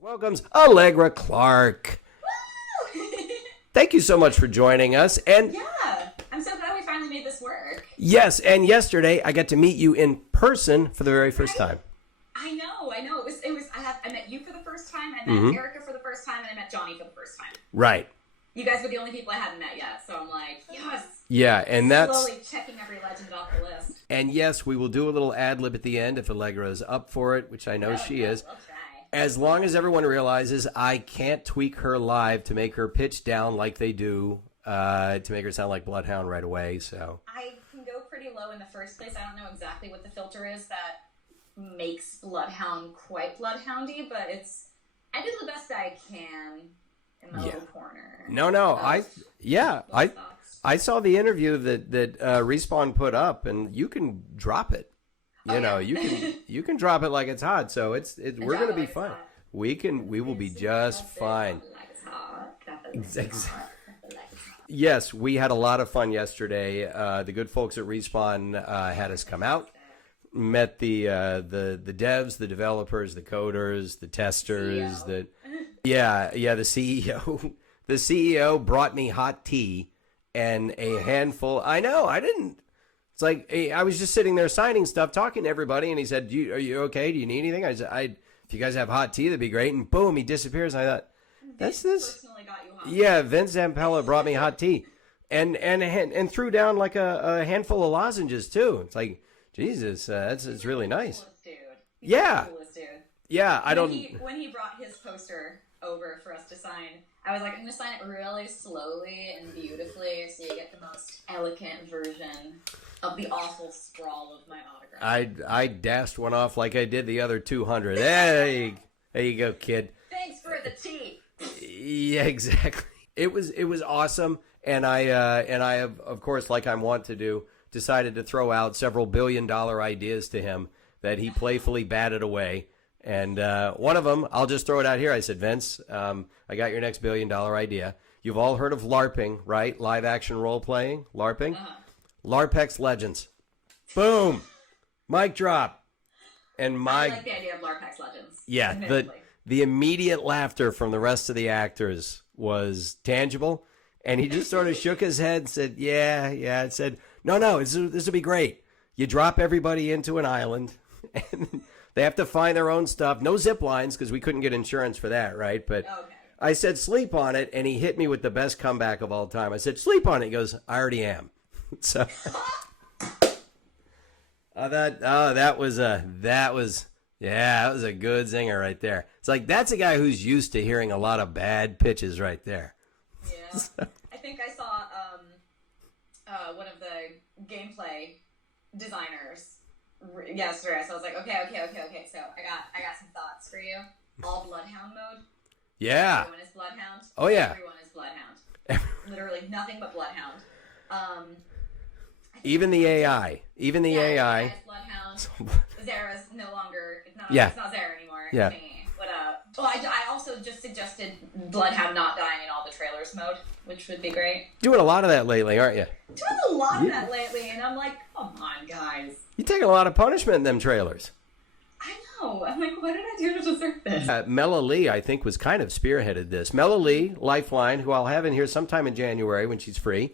Welcomes Allegra Clark. Woo! Thank you so much for joining us. And Yeah, I'm so glad we finally made this work. yes, and yesterday I got to meet you in person for the very first time. I know. I met you for the first time. I met Erica for the first time, and I met Johnny for the first time. Right. You guys were the only people I hadn't met yet, so I'm like, yes. Yeah, and that's slowly checking every legend off the list. and yes, we will do a little ad-lib at the end if Allegra is up for it, which I know she is. I'll try. As long as everyone realizes I can't tweak her live to make her pitch down like they do, to make her sound like Bloodhound right away. So I can go pretty low in the first place. I don't know exactly what the filter is that makes Bloodhound quite Bloodhoundy, but I did the best I can in my little corner. No, I saw the interview that Respawn put up, and you can drop it. You can drop it like it's hot. So we're gonna be fine. We will be just fine. Yes, we had a lot of fun yesterday. The good folks at Respawn had us come out, met the devs, the developers, the coders, the testers. The CEO. The CEO brought me hot tea and a handful. I know, I didn't. It's like I was just sitting there signing stuff, talking to everybody, and he said, "Are you okay? Do you need anything?" I said, "If you guys have hot tea, that'd be great." And boom, he disappears. And I thought, "That's this." Personally got you hot. Yeah, Vince Zampella brought me hot tea, and threw down like a handful of lozenges too. It's like, Jesus, it's really nice. Coolest dude. Yeah. The coolest dude. Yeah, When he brought his poster over for us to sign, I was like, I'm going to sign it really slowly and beautifully so you get the most elegant version of the awful sprawl of my autograph. I dashed one off like I did the other 200. There you go, kid. Thanks for the tea. Yeah, exactly. It was awesome, and I have, of course, like I want to do, decided to throw out several billion-dollar ideas to him that he playfully batted away. And one of them, I'll just throw it out here. I said, Vince, I got your next billion-dollar idea. You've all heard of LARPing, right? Live action role playing, LARPing. LARPX Legends. Boom, mic drop. And I like the idea of LARPX Legends. Yeah, the immediate laughter from the rest of the actors was tangible. And he just sort of shook his head and said, yeah. And said, no, this will be great. You drop everybody into an island, and they have to find their own stuff. No zip lines, because we couldn't get insurance for that, right? But okay. I said, sleep on it, and he hit me with the best comeback of all time. I said, sleep on it. He goes, I already am. So that was a good zinger right there. It's like, that's a guy who's used to hearing a lot of bad pitches right there. Yeah. I think I saw one of the gameplay designers yesterday, so I was like, okay. So I got some thoughts for you. All Bloodhound mode. Yeah. Everyone is Bloodhound. Oh yeah. Everyone is Bloodhound. Literally nothing but Bloodhound. Even the AI. AI is Bloodhound. Zara's no longer. It's not Zara anymore. Yeah. What well, I also just suggested Bloodhound not dying in all the trailers mode, which would be great. Doing a lot of that lately, aren't you? Doing a lot of that lately, and I'm like, come on, guys. You're taking a lot of punishment in them trailers. I know. I'm like, what did I do to deserve this? Mela Lee, I think, was kind of spearheaded this. Mela Lee, Lifeline, who I'll have in here sometime in January when she's free.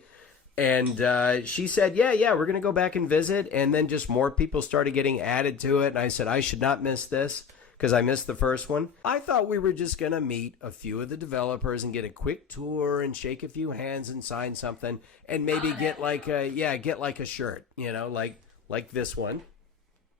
And she said, yeah, we're going to go back and visit. And then just more people started getting added to it. And I said, I should not miss this because I missed the first one. I thought we were just going to meet a few of the developers and get a quick tour and shake a few hands and sign something. And maybe get like a shirt, like this one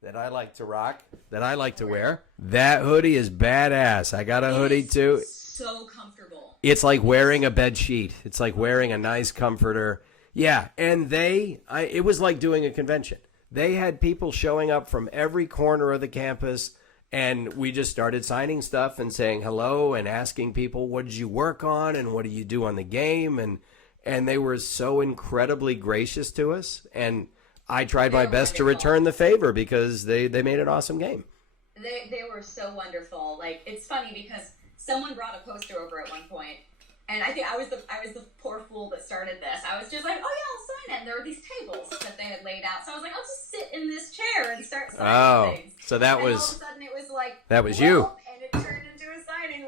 that I like to rock, that I like to wear. That hoodie is badass. I got a hoodie too. So comfortable. It's like wearing a bed sheet. It's like wearing a nice comforter. Yeah, and it was like doing a convention. They had people showing up from every corner of the campus, and we just started signing stuff and saying hello and asking people, what did you work on and what do you do on the game? And they were so incredibly gracious to us, and I tried my best to return the favor because they made an awesome game. They were so wonderful. Like, it's funny because someone brought a poster over at one point, and I think I was the poor fool that started this. I was just like, oh yeah, I'll sign it. And there were these tables that they had laid out, so I was like, I'll just sit in this chair and start signing things. So that and was. All of a sudden, it was like that was you. And it turned into a signing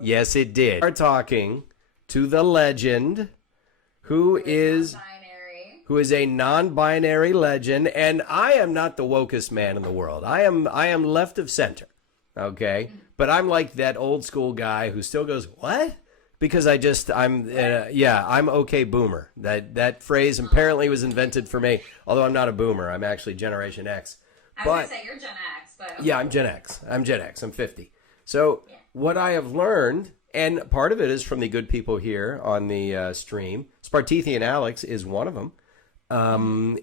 Yes, it did. We're talking to the legend who is a non-binary legend, and I am not the wokest man in the world. I am left of center, okay? But I'm like that old school guy who still goes, what? Because I'm okay boomer. That phrase apparently was invented for me, although I'm not a boomer. I'm actually Generation X. I was going to say you're Gen X, but... Yeah, I'm Gen X. I'm 50. So what I have learned, and part of it is from the good people here on the stream, Spartithi Alex is one of them,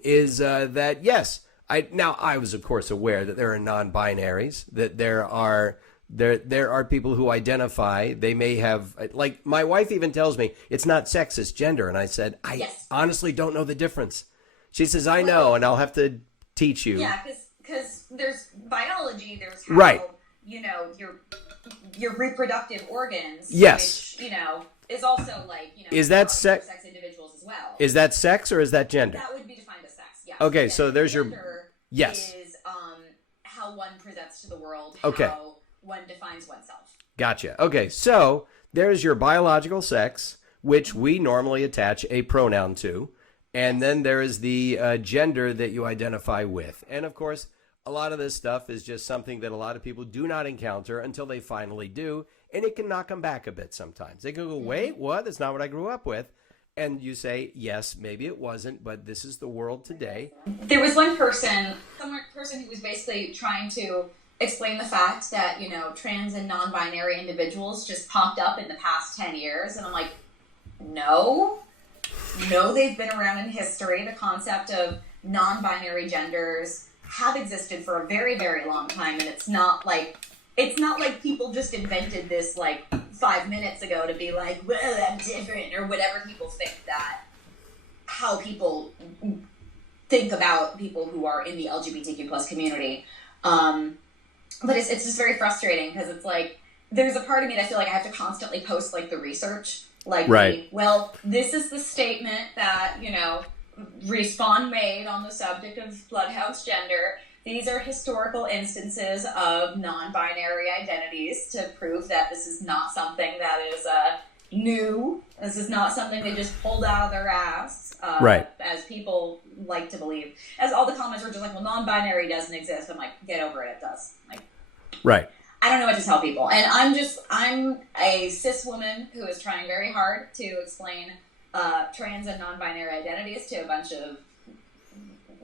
is that, yes, I was, of course, aware that there are non-binaries, that there are people who identify, they may have, like, my wife even tells me, it's not sex, it's gender. And I said, I honestly don't know the difference. She says, I know, and I'll have to teach you. Yeah, because there's biology, there's how, your reproductive organs, which, is also like, is that sex individuals as well. Is that sex or is that gender? That would be defined as sex, yes. Okay, so there's gender is how one presents to the world, how one defines oneself. Gotcha. Okay, so there's your biological sex, which we normally attach a pronoun to, and then there is the gender that you identify with. And of course, a lot of this stuff is just something that a lot of people do not encounter until they finally do, and it can knock them back a bit sometimes. They can go, wait, what? That's not what I grew up with. And you say, yes, maybe it wasn't, but this is the world today. There was one person who was basically trying to explain the fact that, trans and non-binary individuals just popped up in the past 10 years. And I'm like, no, they've been around in history. The concept of non-binary genders have existed for a very, very long time. And it's not like people just invented this like 5 minutes ago to be like, well, I'm different, or whatever people think that, how people think about people who are in the LGBTQ plus community. But it's just very frustrating because it's like, there's a part of me that I feel like I have to constantly post like the research. Like, this is the statement that, Respawn made on the subject of Bloodhound's gender. These are historical instances of non-binary identities to prove that this is not something that is new. This is not something they just pulled out of their ass, as people like to believe. As all the comments were just like, well, non-binary doesn't exist. I'm like, get over it, it does. Like, right. I don't know what to tell people. And I'm a cis woman who is trying very hard to explain trans and non-binary identities to a bunch of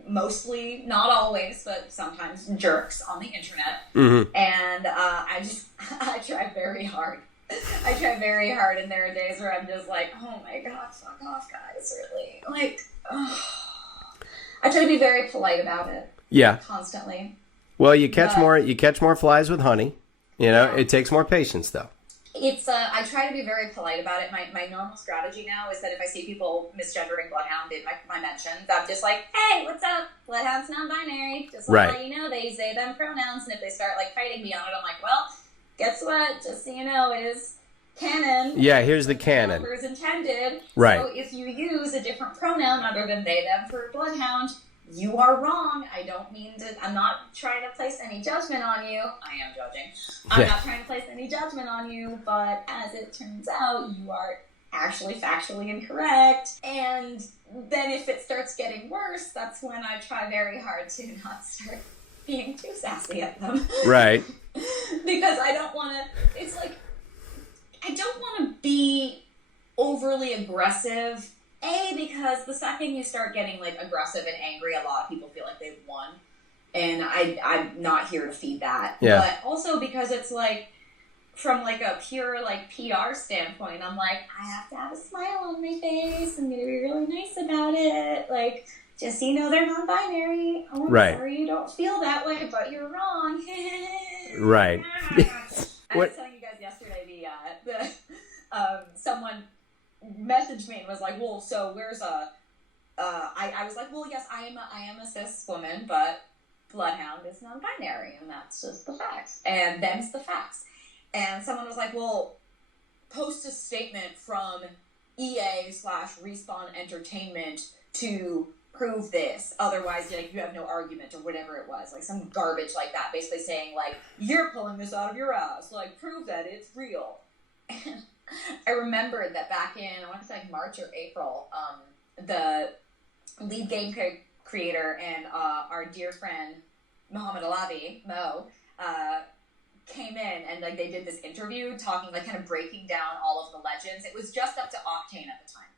mostly, not always, but sometimes jerks on the internet. Mm-hmm. And I try very hard. And there are days where I'm just like, oh my God, fuck off, guys, really. Like, I try to be very polite about it. Yeah. Constantly. Well, you catch more flies with honey. It takes more patience, though. It's I try to be very polite about it. My normal strategy now is that if I see people misgendering Bloodhound in my mentions, I'm just like, hey, what's up? Bloodhound's non-binary. Just let you know, they use they, them pronouns. And if they start like fighting me on it, I'm like, well, guess what? Just so you know, it is canon. Yeah, here's the canon. Numbers intended. Right. So if you use a different pronoun other than they, them for Bloodhound, you are wrong. I don't mean to, I'm not trying to place any judgment on you. I am judging. I'm not trying to place any judgment on you, but as it turns out, you are actually factually incorrect. And then if it starts getting worse, that's when I try very hard to not start being too sassy at them. Right. Because I don't want to, it's like, I don't want to be overly aggressive. Because the second you start getting like aggressive and angry, a lot of people feel like they've won. And I'm not here to feed that. Yeah. But also because it's like, from like a pure like PR standpoint, I'm like, I have to have a smile on my face. I'm going to be really nice about it. Like, just so you know, they're non-binary. Oh, I'm sorry you don't feel that way, but you're wrong. Right. I was telling you guys yesterday, someone messaged me and was like, well, so where's I was like, well, yes, I am a cis woman, but Bloodhound is non-binary, and that's just the facts. And them's the facts. And someone was like, well, post a statement from EA/Respawn Entertainment to prove this. Otherwise, like, you have no argument, or whatever it was. Like, some garbage like that, basically saying, like, you're pulling this out of your ass. Like, prove that it's real. I remembered that back in, I want to say like March or April, the lead game creator and our dear friend Muhammad Alavi, Mo, came in and like they did this interview talking, like kind of breaking down all of the legends. It was just up to Octane at the time.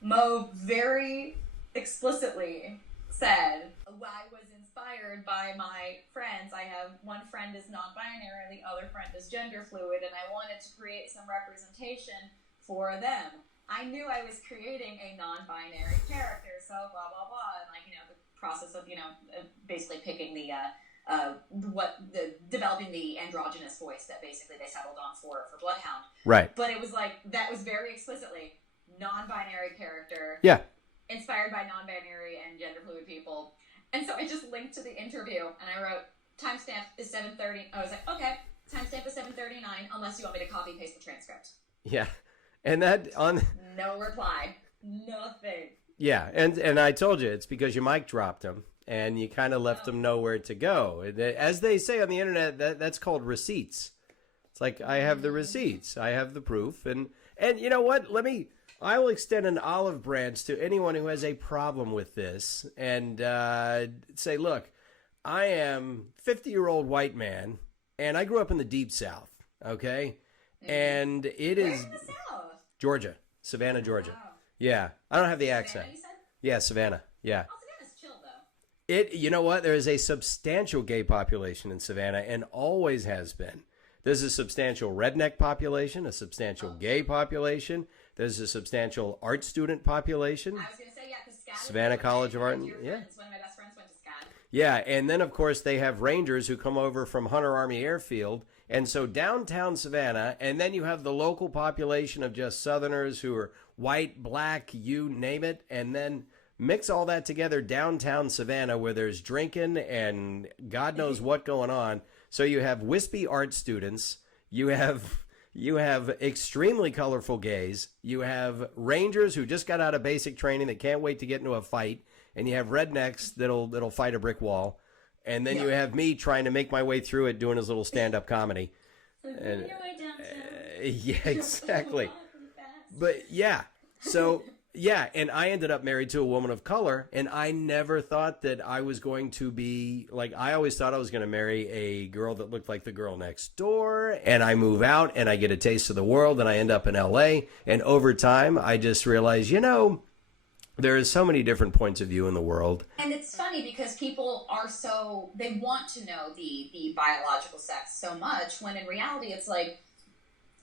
Mo very explicitly said, I was inspired by my friends. I have one friend is non-binary, the other friend is gender fluid, and I wanted to create some representation for them. I knew I was creating a non-binary character, so blah, blah, blah. And like, you know, the process of, you know, basically picking developing the androgynous voice that basically they settled on for Bloodhound. Right. But it was like, that was very explicitly non-binary character. Yeah. Inspired by non-binary and gender fluid people. And so I just linked to the interview and I wrote, timestamp is 7:30. I was like, okay, timestamp is 7:39 unless you want me to copy paste the transcript. Yeah. And that on no reply. Nothing. Yeah, and I told you it's because you mic dropped them and you kind of left them nowhere to go. As they say on the internet, that's called receipts. It's like, I have the receipts, I have the proof, and you know what? I will extend an olive branch to anyone who has a problem with this and say, look, I am a 50-year-old white man and I grew up in the Deep South, okay? And it is in the South? Georgia, Savannah, Georgia. Wow. Yeah, I don't have the accent. Savannah, you said? Yeah, Savannah. Yeah. Oh, Savannah's chill though. You know what? There is a substantial gay population in Savannah and always has been. There's a substantial redneck population, a substantial gay population. There's a substantial art student population. I was going to say, yeah, because SCAD. Savannah College of Art. Yeah. One of my best friends went to SCAD. Yeah, and then, of course, they have Rangers who come over from Hunter Army Airfield. And so downtown Savannah, and then you have the local population of just Southerners who are white, black, you name it, and then mix all that together downtown Savannah where there's drinking and God knows what going on. So you have wispy art students, you have extremely colorful gays, you have Rangers who just got out of basic training that can't wait to get into a fight, and you have rednecks that'll fight a brick wall. And then you have me trying to make my way through it doing his little stand-up comedy. And, yeah, exactly. But yeah, so yeah, and I ended up married to a woman of color, and I never thought that I was going to be, like, I always thought I was going to marry a girl that looked like the girl next door, and I move out, and I get a taste of the world, and I end up in L.A., and over time, I just realized, you know, there's so many different points of view in the world. And it's funny because people are they want to know the biological sex so much, when in reality it's like,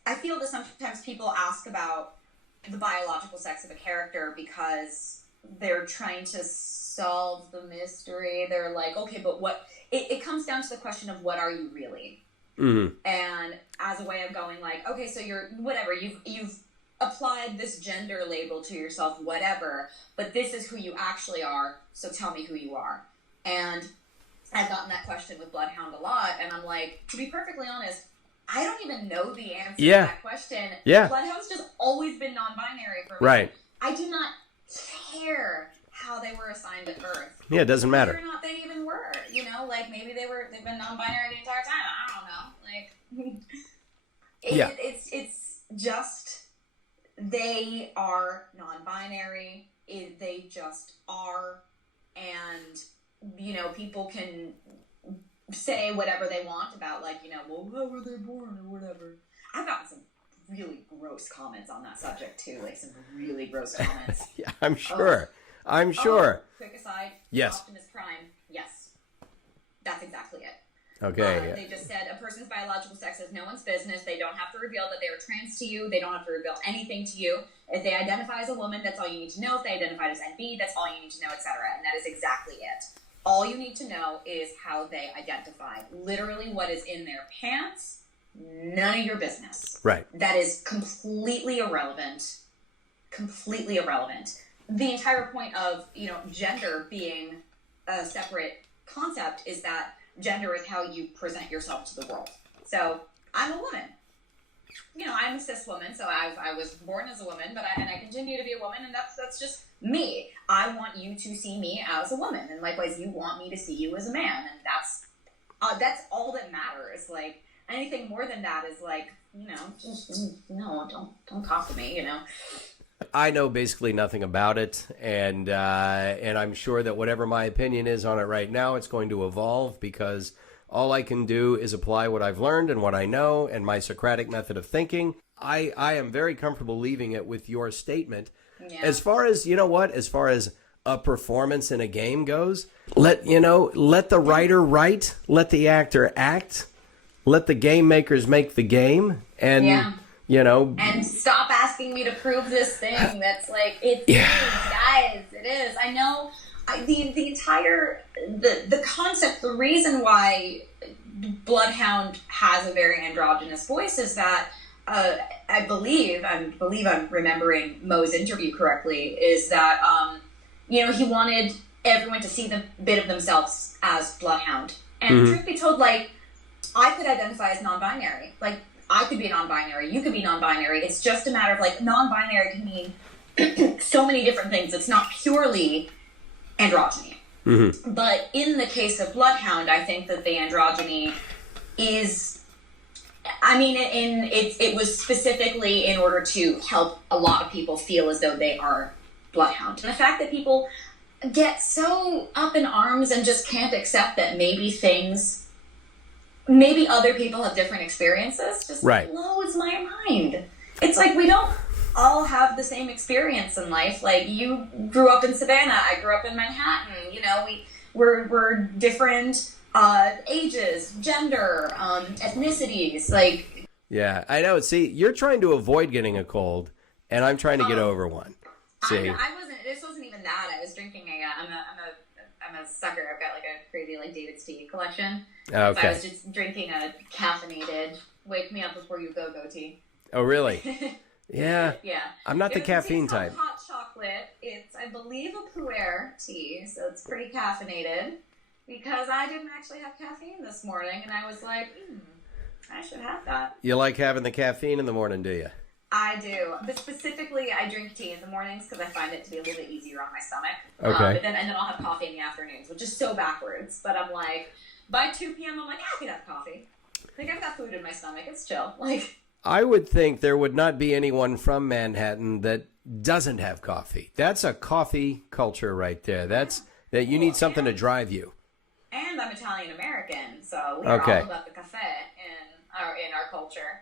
I feel that sometimes people ask about the biological sex of a character because they're trying to solve the mystery. They're like, okay, but what, it comes down to the question of what are you really? Mm-hmm. And as a way of going like, okay, so you're, whatever, you've applied this gender label to yourself, whatever, but this is who you actually are, so tell me who you are. And I've gotten that question with Bloodhound a lot, and I'm like, to be perfectly honest, I don't even know the answer to that question. Yeah. Bloodhound's just always been non-binary for me. Right. I do not care how they were assigned at birth. Yeah, it doesn't matter. Whether or not they even were, you know, like maybe they've been non-binary the entire time. I don't know. Like, it's just, they are non-binary. They just are, and you know, people can say whatever they want about, like, you know, well, how were they born or whatever. I've gotten some really gross comments on that subject too, like some really gross comments. Yeah, I'm sure. I'm sure. Quick aside. Yes. Optimus Prime. Yes. That's exactly it. Okay. They just said a person's biological sex is no one's business. They don't have to reveal that they are trans to you. They don't have to reveal anything to you. If they identify as a woman, that's all you need to know. If they identify as NB, that's all you need to know, etc. And that is exactly it. All you need to know is how they identify. Literally what is in their pants, none of your business. Right. That is completely irrelevant. Completely irrelevant. The entire point of, you know, gender being a separate concept is that gender is how you present yourself to the world. So I'm a woman. You know, I'm a cis woman, so I was born as a woman, but I continue to be a woman, and that's just me. I want you to see me as a woman, and likewise, you want me to see you as a man, and that's all that matters. Like, anything more than that is like, you know, just, no, don't talk to me, you know. I know basically nothing about it, and I'm sure that whatever my opinion is on it right now, it's going to evolve, because all I can do is apply what I've learned and what I know and my Socratic method of thinking. I am very comfortable leaving it with your statement. Yeah. As far as, you know what, as far as a performance in a game goes, let the writer write, let the actor act, let the game makers make the game, and... Yeah. You know, and stop asking me to prove this thing. That's like, it is, guys, it is. I know the entire, the concept, the reason why Bloodhound has a very androgynous voice is that, I believe I'm remembering Mo's interview correctly, is that, you know, he wanted everyone to see the bit of themselves as Bloodhound. And truth be told, like, I could identify as non-binary. Like, I could be non-binary, you could be non-binary. It's just a matter of, like, non-binary can mean so many different things. It's not purely androgyny. But in the case of Bloodhound, I think that the androgyny is, I mean, it was specifically in order to help a lot of people feel as though they are Bloodhound. And the fact that people get so up in arms and just can't accept that maybe other people have different experiences, just blows my mind. It's like, we don't all have the same experience in life. Like, you grew up in Savannah, I grew up in Manhattan. You know, we're different ages, gender, ethnicities. Like, yeah, I know. See, you're trying to avoid getting a cold, and I'm trying to get over one. See, I wasn't. This wasn't even that. I was drinking I'm a sucker. I've got like a crazy like David's tea collection. Okay. So I was just drinking a caffeinated wake me up before you go tea. Oh, really? Yeah. Yeah. I'm not the caffeine type. It's hot chocolate. It's, I believe, a pu'er tea, so it's pretty caffeinated. Because I didn't actually have caffeine this morning, and I was like, I should have that. You like having the caffeine in the morning, do you? I do, but specifically, I drink tea in the mornings because I find it to be a little bit easier on my stomach. Okay. And then I'll have coffee in the afternoons, which is so backwards. But I'm like, by 2 p.m., I'm like, I can have coffee. Like, I've got food in my stomach. It's chill. Like, I would think there would not be anyone from Manhattan that doesn't have coffee. That's a coffee culture right there. That you need something to drive you. And I'm Italian American, so we're all about the cafe in our culture.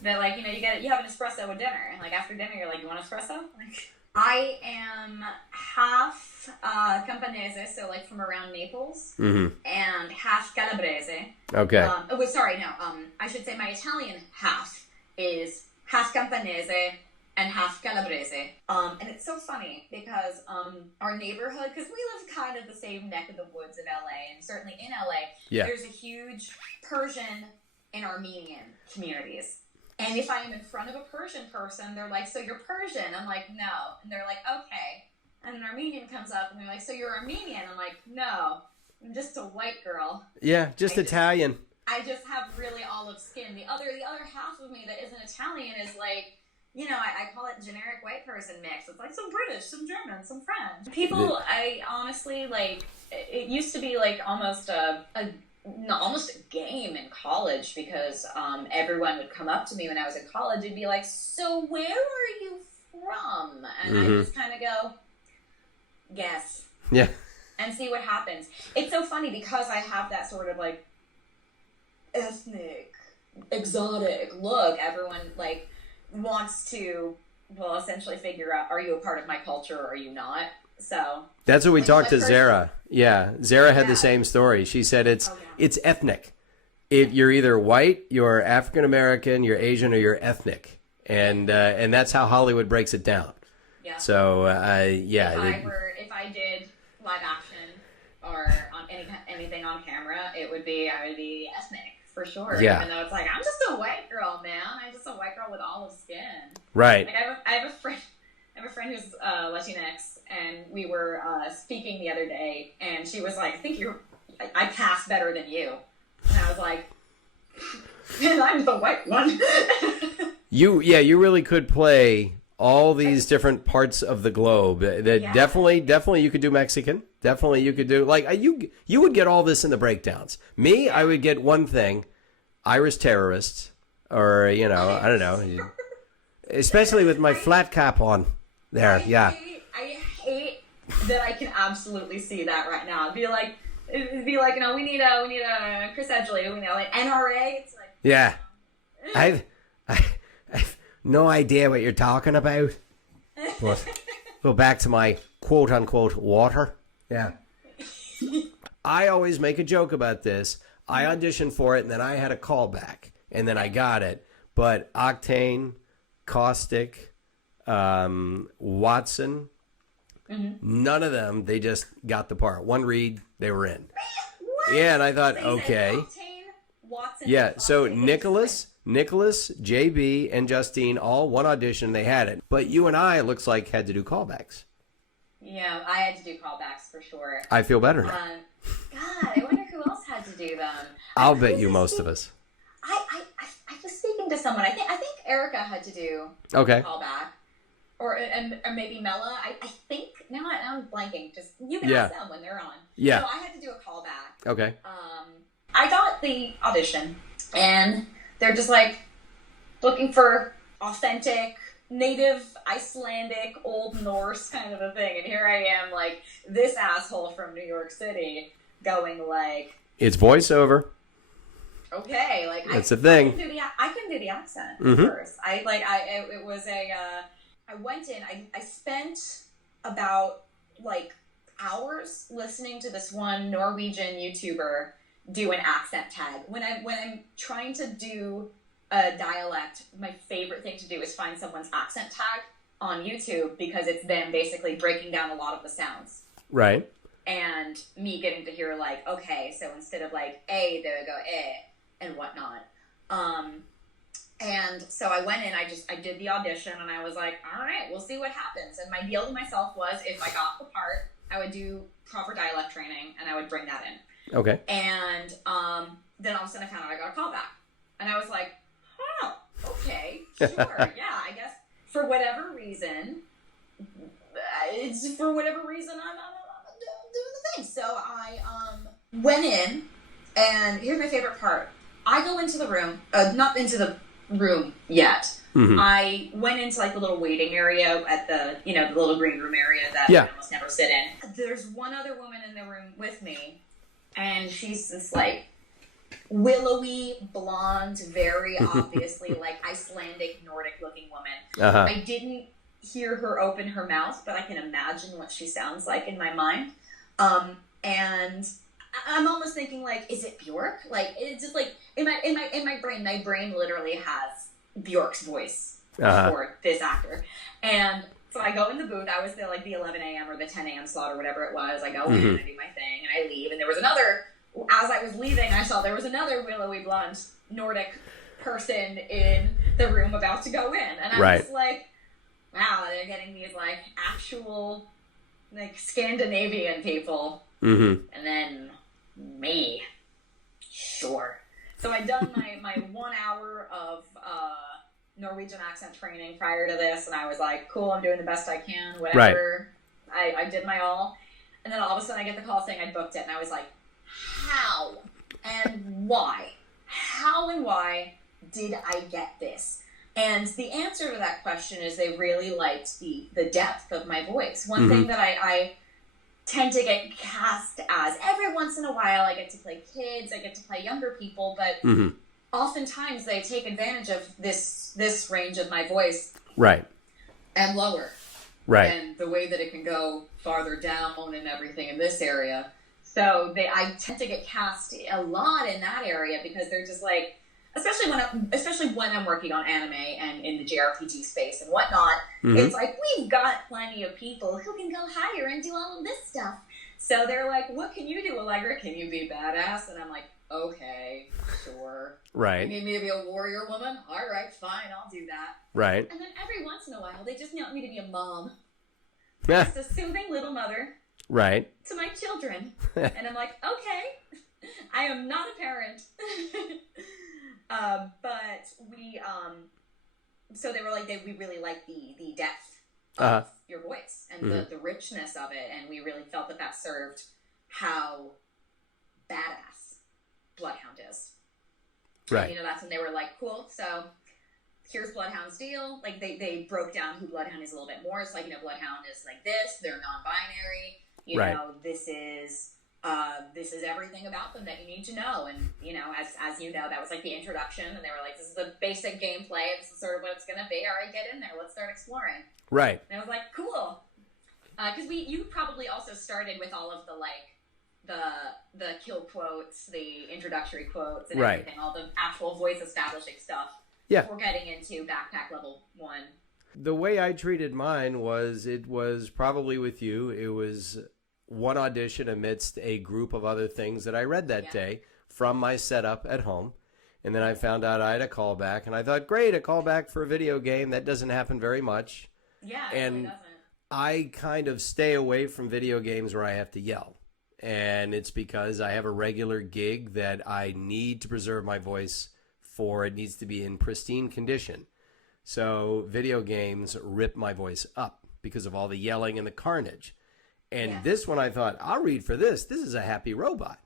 That, like, you know, you have an espresso with dinner, and like after dinner you're like, you want espresso? Like, I am half Campanese, so like from around Naples, and half Calabrese. Okay. I should say my Italian half is half Campanese and half Calabrese. And it's so funny because our neighborhood, because we live kind of the same neck of the woods in LA, and certainly in LA, there's a huge Persian and Armenian communities. And if I am in front of a Persian person, they're like, so you're Persian? I'm like, no. And they're like, okay. And an Armenian comes up and they're like, so you're Armenian? I'm like, no, I'm just a white girl. Yeah, just Italian. I just have really olive skin. The other half of me that isn't Italian is like, you know, I call it generic white person mix. It's like some British, some German, some French. People, I honestly, like, it used to be like almost a game in college because everyone would come up to me when I was in college and be like, so where are you from? And I just kind of go, guess. Yeah. And see what happens. It's so funny because I have that sort of like ethnic, exotic look. Everyone like wants to, well, essentially figure out, are you a part of my culture or are you not? So that's what we talked to Zara. Yeah, Zara had the same story. She said it's ethnic. If you're either white, you're African American, you're Asian, or you're ethnic, and that's how Hollywood breaks it down. Yeah. So if I did live action or on anything on camera, I would be ethnic for sure. Yeah. Even though it's like, I'm just a white girl, man. I'm just a white girl with olive skin. Right. Like I have a friend who's Latinx, and we were speaking the other day, and she was like, I pass better than you. And I was like, I'm the white one. You really could play all these different parts of the globe. Definitely you could do Mexican. Definitely you could do, like, you would get all this in the breakdowns. Me, I would get one thing. Irish terrorist, or, you know, I don't know. Especially with my flat cap on. There, I hate that I can absolutely see that right now. It'd be like, you know, we need a Chris Edgerly, we know, like NRA. It's like, yeah. I've no idea what you're talking about. But go back to my quote unquote water. Yeah. I always make a joke about this. I auditioned for it and then I had a callback and then I got it. But Octane, Caustic, Watson, none of them, they just got the part. One read, they were in. What? Yeah, and I thought, So you said okay. Octane, Watson, Yeah, and so Caustic. Nicholas, JB, and Justine, all one audition, they had it. But you and I, it looks like, had to do callbacks. Yeah, I had to do callbacks for sure. I feel better now. God, I wonder who else had to do them. I'll bet you most of us. I was speaking to someone. I think Erica had to do Okay. a callback, or maybe Mella. I think now I'm blanking. Just you can ask them when they're on. Yeah. So I had to do a callback. Okay. I got the audition, and they're just like looking for authentic, native Icelandic, Old Norse kind of a thing. And here I am, like this asshole from New York City, going like, It's voiceover. okay, like That's the thing. I couldn't do the accent Mm-hmm. at first. I went in. I spent about like hours listening to this one Norwegian YouTuber do an accent tag. When I'm trying to do a dialect, my favorite thing to do is find someone's accent tag on YouTube, because it's them basically breaking down a lot of the sounds. Right. And me getting to hear like, okay, so instead of like A, they would go and whatnot. And so I went in, I did the audition, and I was like, all right, we'll see what happens. And my deal to myself was, if I got the part, I would do proper dialect training, and I would bring that in. Okay. And then all of a sudden I found out I got a callback. And I was like, oh, okay, sure, yeah, I guess for whatever reason, I'm doing the thing. So I went in, and here's my favorite part. I go into the room, not into the room yet. Mm-hmm. I went into like the little waiting area at the little green room area that I almost never sit in. There's one other woman in the room with me, and she's this like willowy, blonde, very obviously like Icelandic, Nordic looking woman. Uh-huh. I didn't hear her open her mouth, but I can imagine what she sounds like in my mind. And I'm almost thinking like, is it Bjork? Like, it's just like in my brain literally has Bjork's voice for this actor. And so I go in the booth. I was the 11 a.m. or the 10 a.m. slot or whatever it was. I go in and I do my thing, and I leave. And there was another. As I was leaving, I saw there was another willowy blonde Nordic person in the room about to go in, and I was like, wow, they're getting these like actual like Scandinavian people, and then me, sure. So I'd done my 1 hour of Norwegian accent training prior to this, and I was like, cool, I'm doing the best I can, whatever. I did my all, and then all of a sudden I get the call saying I booked it, and I was like, how and why? How and why did I get this? And the answer to that question is they really liked the depth of my voice. One thing that I tend to get cast as, every once in a while I get to play kids, I get to play younger people, but oftentimes they take advantage of this range of my voice. Right. And lower. Right. And the way that it can go farther down and everything in this area. So I tend to get cast a lot in that area, because they're just like, especially when I'm working on anime and in the JRPG space and whatnot, it's like, we've got plenty of people who can go higher and do all of this stuff. So they're like, what can you do, Allegra? Can you be badass? And I'm like, okay, sure. Right. You need me to be a warrior woman? All right, fine, I'll do that. Right. And then every once in a while, they just want me to be a mom. Just a soothing little mother. Right. To my children. And I'm like, okay, I am not a parent. But we, so they were like, we really like the depth of your voice and the richness of it. And we really felt that served how badass Bloodhound is. Right. And, that's when they were like, cool, so here's Bloodhound's deal. Like, they broke down who Bloodhound is a little bit more. It's like, Bloodhound is like this. They're non-binary. Right. This is everything about them that you need to know. And, as you know, that was like the introduction. And they were like, this is the basic gameplay. This is sort of what it's going to be. All right, get in there. Let's start exploring. Right. And I was like, cool. Because you probably also started with all of the, like, the kill quotes, the introductory quotes, and right. everything, all the actual voice establishing stuff. Yeah. Before getting into backpack level 1. The way I treated mine was, it was probably with you. It was one audition amidst a group of other things that I read that day from my setup at home. And then I found out I had a callback, and I thought, great, a callback for a video game. That doesn't happen very much. Yeah, it and really doesn't. I kind of stay away from video games where I have to yell. And it's because I have a regular gig that I need to preserve my voice for. It needs to be in pristine condition. So video games rip my voice up because of all the yelling and the carnage. And this one I thought, I'll read for this. This is a happy robot.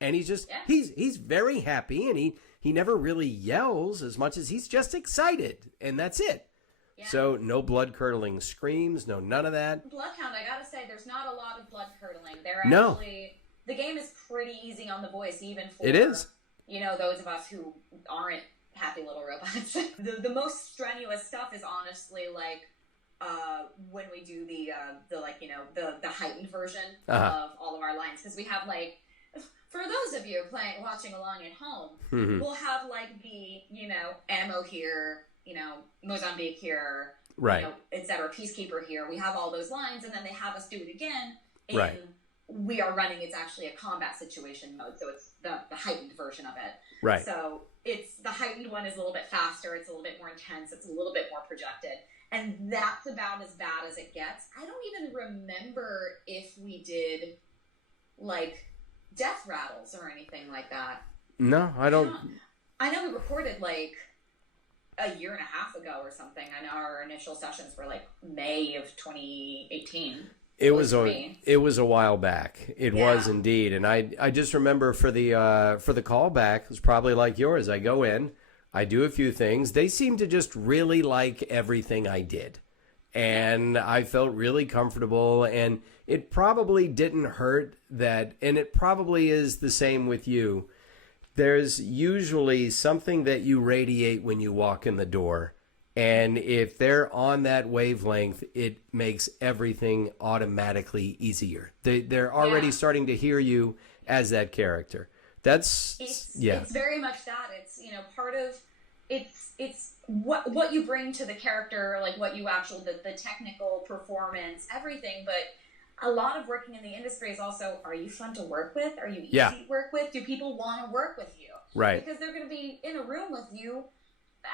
And he's just, he's very happy, and he never really yells as much as he's just excited. And that's it. Yeah. So no blood-curdling screams, none of that. Bloodhound, I gotta say, there's not a lot of blood-curdling. The game is pretty easy on the voice, even for, it is. Those of us who aren't happy little robots. the most strenuous stuff is honestly, like, when we do the heightened version of all of our lines. Because we have, like, for those of you watching along at home, we'll have, like, the, ammo here, Mozambique here, right, etc. Peacekeeper here. We have all those lines, and then they have us do it again. And right. We are running. It's actually a combat situation mode, so it's the heightened version of it. Right. So it's the heightened one is a little bit faster. It's a little bit more intense. It's a little bit more projected, and that's about as bad as it gets. I don't even remember if we did like death rattles or anything like that. No, I don't. I know we recorded like a year and a half ago or something. I know our initial sessions were like May of 2018. It was a while back. It was indeed. And I just remember for the callback, it was probably like yours. I go in, I do a few things. They seem to just really like everything I did. And I felt really comfortable, and it probably didn't hurt that, and it probably is the same with you. There's usually something that you radiate when you walk in the door. And if they're on that wavelength, it makes everything automatically easier. They're already starting to hear you as that character. It's very much that. It's, part of, it's what you bring to the character, like what you the technical performance, everything. But a lot of working in the industry is also, are you fun to work with? Are you easy to work with? Do people want to work with you? Right. Because they're going to be in a room with you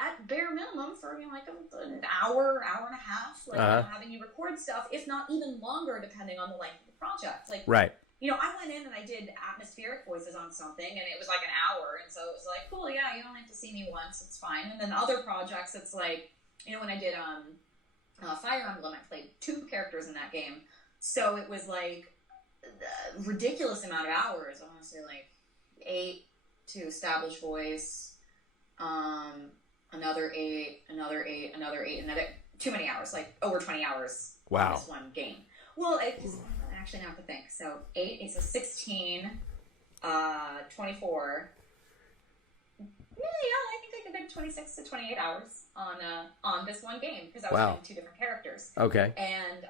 at bare minimum for like an hour and a half, having you record stuff, if not even longer, depending on the length of the project. Like, right. I went in and I did atmospheric voices on something, and it was like an hour, and so it was like, cool, yeah, you don't have to see me once, it's fine. And then other projects, it's like, when I did Fire Emblem, I played 2 characters in that game, so it was like a ridiculous amount of hours, honestly, like 8 to establish voice, another 8, another too many hours, like over 20 hours. Wow. On this one game. Well, actually, now I have to think. So 8 is a 16, 24. Yeah, I think I did 26 to 28 hours on this one game, because I was playing 2 different characters. Okay. And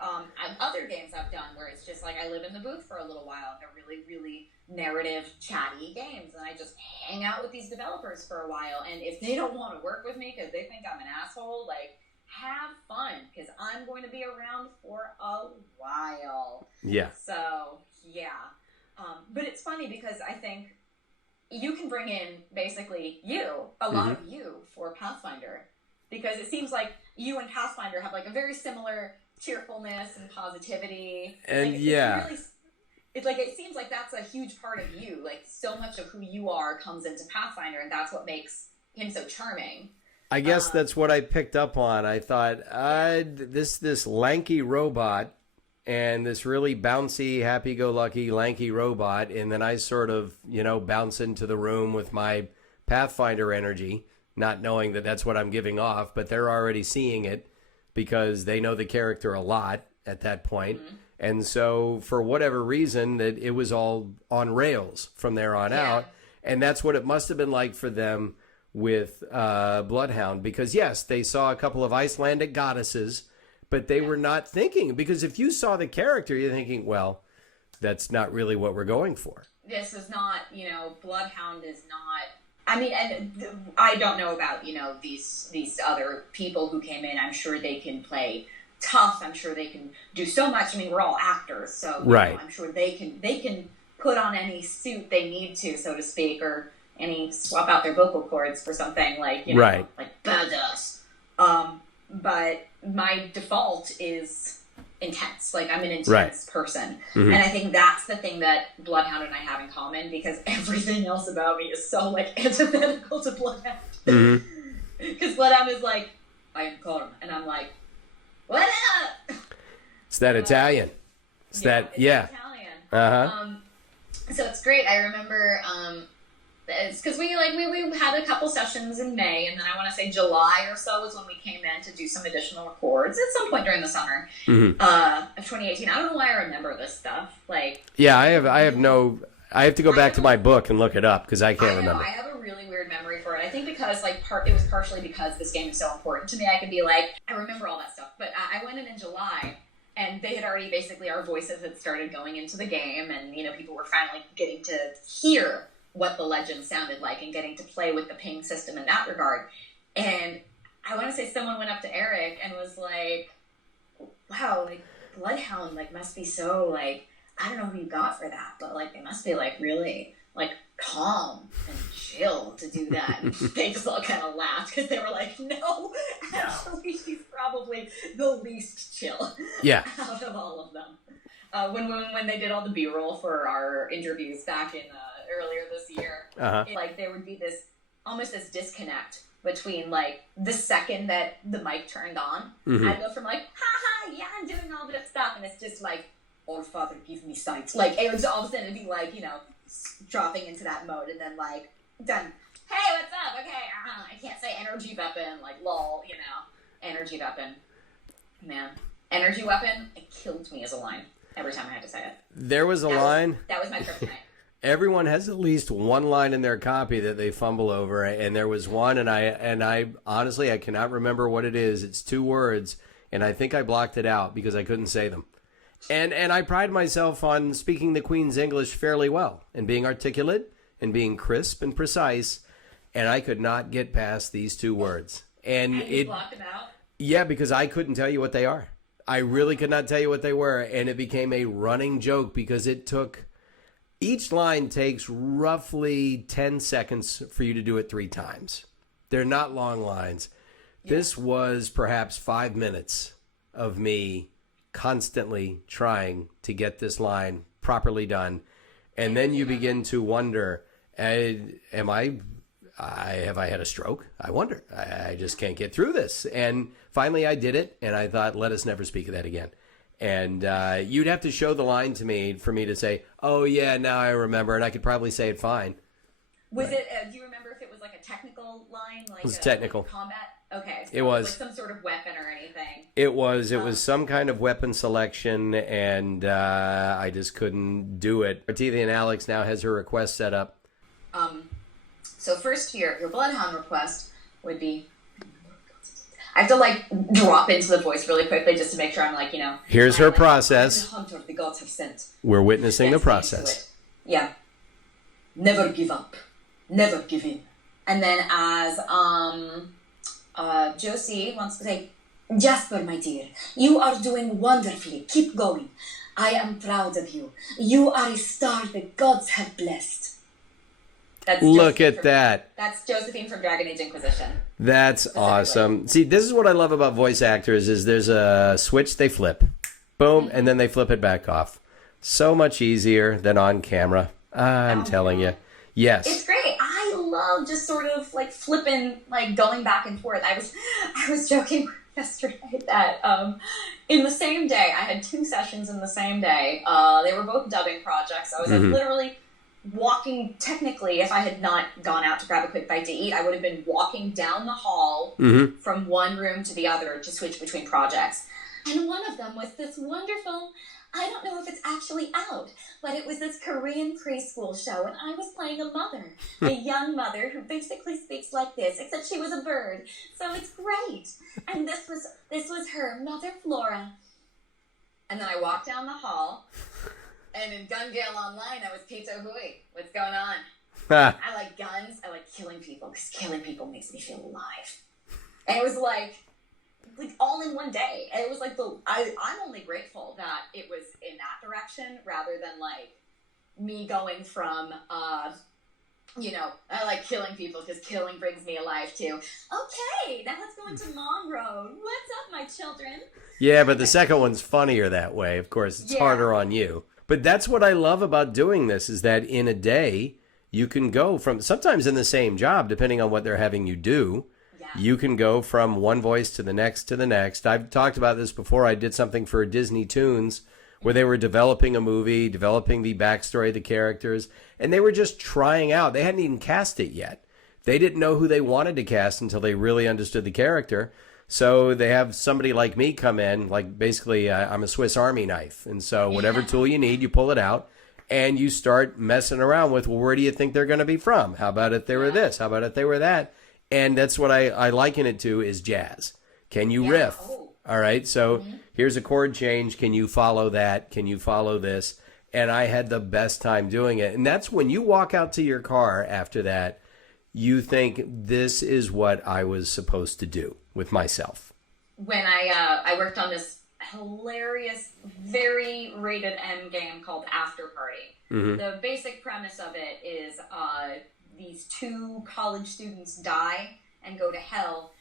other games I've done where it's just like I live in the booth for a little while. They're really, really narrative, chatty games, and I just hang out with these developers for a while. And if they don't want to work with me because they think I'm an asshole, like, have fun, because I'm going to be around for a while. Yeah. So, yeah. But it's funny because I think you can bring in basically a lot of you for Pathfinder, because it seems like you and Pathfinder have like a very similar cheerfulness and positivity. And it seems like that's a huge part of you. Like, so much of who you are comes into Pathfinder, and that's what makes him so charming. I guess that's what I picked up on. I thought, this lanky robot and this really bouncy, happy-go-lucky, lanky robot, and then I sort of, bounce into the room with my Pathfinder energy, not knowing that that's what I'm giving off, but they're already seeing it because they know the character a lot at that point. Mm-hmm. And so for whatever reason, that it was all on rails from there on out. And that's what it must have been like for them with Bloodhound, because yes, they saw a couple of Icelandic goddesses, but they were not thinking, because if you saw the character, you're thinking, well, that's not really what we're going for. This is not, Bloodhound is not, I mean, and I don't know about, these other people who came in. I'm sure they can play tough. I'm sure they can do so much. I mean, we're all actors, so right. I'm sure they can put on any suit they need to, so to speak, or swap out their vocal cords for something like, right. like badass. But my default is intense. Like, I'm an intense person. Mm-hmm. And I think that's the thing that Bloodhound and I have in common, because everything else about me is so, like, antithetical to Bloodhound. Because mm-hmm. Bloodhound is like, I am calm. And I'm like, what up? It's that Italian. It's Italian. Uh-huh. So it's great. I remember, it's because we had a couple sessions in May, and then I want to say July or so was when we came in to do some additional records at some point during the summer of 2018. I don't know why I remember this stuff. Like, yeah, I have to go back to my book and look it up because I can't remember. I have a really weird memory for it. I think because it was partially because this game is so important to me. I can be like, I remember all that stuff. But I went in July, and they had already basically, our voices had started going into the game, and people were finally getting to hear what the legend sounded like and getting to play with the ping system in that regard. And I want to say someone went up to Eric and was like, wow, like, Bloodhound, like, must be so, like, I don't know who you got for that, but, like, they must be, like, really, like, calm and chill to do that. And they just all kind of laughed because they were like, no, actually, she's probably the least chill out of all of them. When they did all the B-roll for our interviews back in earlier this year, like, there would be almost this disconnect between, like, the second that the mic turned on, I'd go from, like, haha, yeah, I'm doing all this stuff, and it's just like, oh, Father, give me sight. Like, it was all of a sudden it'd be like, dropping into that mode, and then, like, done. Hey, what's up? Okay, I can't say energy weapon, like, lol, energy weapon. Man, energy weapon, it killed me as a line every time I had to say it. There was a line. That was my kryptonite. Everyone has at least one line in their copy that they fumble over, and there was one, and I honestly, I cannot remember what it is. It's 2 words, and I think I blocked it out because I couldn't say them. And I pride myself on speaking the Queen's English fairly well, and being articulate, and being crisp and precise, and I could not get past these 2 words. And you blocked them out? Yeah, because I couldn't tell you what they are. I really could not tell you what they were, and it became a running joke because it took... Each line takes roughly 10 seconds for you to do it 3 times. They're not long lines. Yeah. This was perhaps 5 minutes of me constantly trying to get this line properly done. And then you begin to wonder, have I had a stroke? I wonder. I just can't get through this. And finally I did it, and I thought, let us never speak of that again. And you'd have to show the line to me for me to say, oh, yeah, now I remember. And I could probably say it fine. Was it, do you remember if it was like a technical line? Like it was technical. Like combat? Okay. So it was. Like some sort of weapon or anything? It was some kind of weapon selection, and I just couldn't do it. Artelia and Alex now has her request set up. So first, your Bloodhound request would be... I have to, like, drop into the voice really quickly just to make sure I'm, like, Here's her process. The hunter the gods have sent. We're witnessing the process. Yeah. Never give up. Never give in. And then as Josie wants to say, Jasper, my dear, you are doing wonderfully. Keep going. I am proud of you. You are a star the gods have blessed. Look at that. That's Josephine from Dragon Age Inquisition. That's awesome. See, this is what I love about voice actors is there's a switch they flip. Boom, and then they flip it back off. So much easier than on camera. I'm telling you. Yes. It's great. I love just sort of like flipping, like going back and forth. I was joking yesterday that in the same day, I had 2 sessions in the same day. They were both dubbing projects. I was like literally walking, technically, if I had not gone out to grab a quick bite to eat, I would have been walking down the hall from one room to the other to switch between projects. And one of them was this wonderful, I don't know if it's actually out, but it was this Korean preschool show, and I was playing a mother, a young mother who basically speaks like this, except she was a bird. So it's great. And this was her, Mother Flora. And then I walked down the hall, and in Gun Gale Online, I was Pizza Hui. What's going on? I like guns. I like killing people, because killing people makes me feel alive. And it was like all in one day. And it was like I'm only grateful that it was in that direction rather than like me going from I like killing people because killing brings me alive too. Okay, now let's go into Mom Road. What's up, my children? Yeah, but the second one's funnier that way. Of course, it's harder on you. But that's what I love about doing this, is that in a day, you can go from, sometimes in the same job, depending on what they're having you do, you can go from one voice to the next to the next. I've talked about this before. I did something for Disney Toons where they were developing a movie, developing the backstory of the characters, and they were just trying out. They hadn't even cast it yet. They didn't know who they wanted to cast until they really understood the character. So they have somebody like me come in, like basically I'm a Swiss Army knife. And so whatever tool you need, you pull it out and you start messing around with, well, where do you think they're going to be from? How about if they were this? How about if they were that? And that's what I liken it to, is jazz. Can you riff? All right. So here's a chord change. Can you follow that? Can you follow this? And I had the best time doing it. And that's when you walk out to your car after that, you think, this is what I was supposed to do with myself. When I worked on this hilarious, very rated M game called After Party. The basic premise of it is these two college students die and go to hell.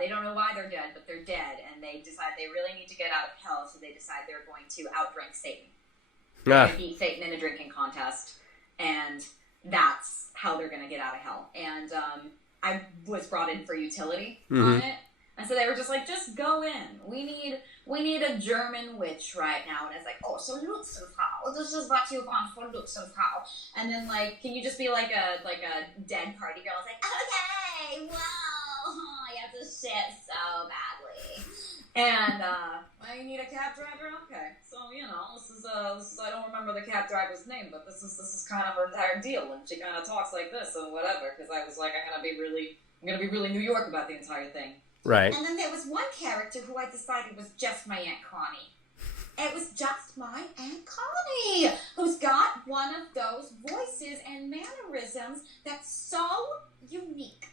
They don't know why they're dead, but they're dead, and they decide they really need to get out of hell, so they decide they're going to outdrink Satan. They're going to beat Satan in a drinking contest, and that's how they're going to get out of hell. And I was brought in for utility on it, and so they were just like, just go in. We need a German witch right now. And it's like, oh, so Lutzenfrau. This is what you want for Lutzenfrau. And then, like, can you just be like a dead party girl? It's like, okay, whoa, you have to shit so badly. And you need a cab driver? Okay. So, this is I don't remember the cab driver's name, but this is kind of her entire deal. And she kind of talks like this and whatever, because I was like, I'm gonna be really New York about the entire thing. Right. And then there was one character who I decided was just my Aunt Connie. It was just my Aunt Connie, who's got one of those voices and mannerisms that's so unique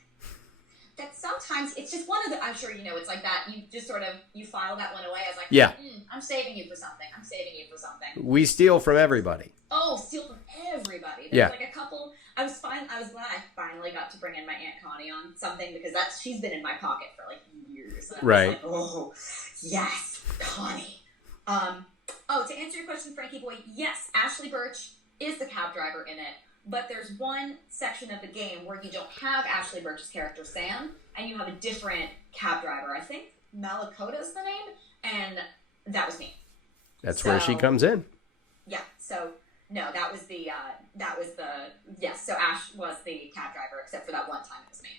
that sometimes it's just one of the, I'm sure you know, it's like that, you just sort of, you file that one away. I was like, I'm saving you for something. We steal from everybody. Oh, steal from everybody. There's like a couple, I was glad I finally got to bring in my Aunt Connie on something, because she's been in my pocket for like years. And I was like, oh, yes, Connie. To answer your question, Frankie Boy, yes, Ashley Birch is the cab driver in it. But there's one section of the game where you don't have Ashley Birch's character, Sam, and you have a different cab driver. I think Malakota is the name, and that was me. That's where she comes in. Yeah, so, no, so Ash was the cab driver, except for that one time it was me.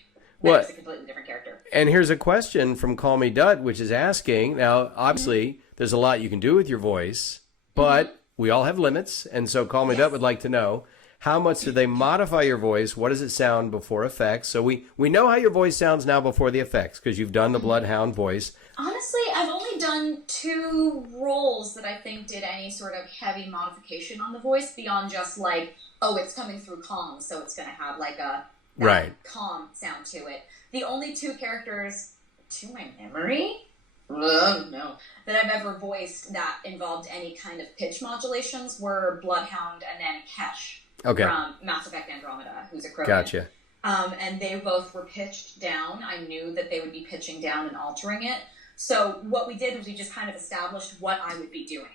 That was a completely different character. And here's a question from Call Me Dut, which is asking, now, obviously, there's a lot you can do with your voice, but we all have limits, and so Call Me Dut would like to know, how much do they modify your voice? What does it sound before effects? So we know how your voice sounds now before the effects, because you've done the Bloodhound voice. Honestly, I've only done 2 roles that I think did any sort of heavy modification on the voice, beyond just like, oh, it's coming through calm, so it's going to have like a calm sound to it. The only 2 characters, to my memory, that I've ever voiced that involved any kind of pitch modulations were Bloodhound and then Kesh. From Mass Effect Andromeda, who's a Krogan. Gotcha. And they both were pitched down. I knew that they would be pitching down and altering it. So what we did was we just kind of established what I would be doing.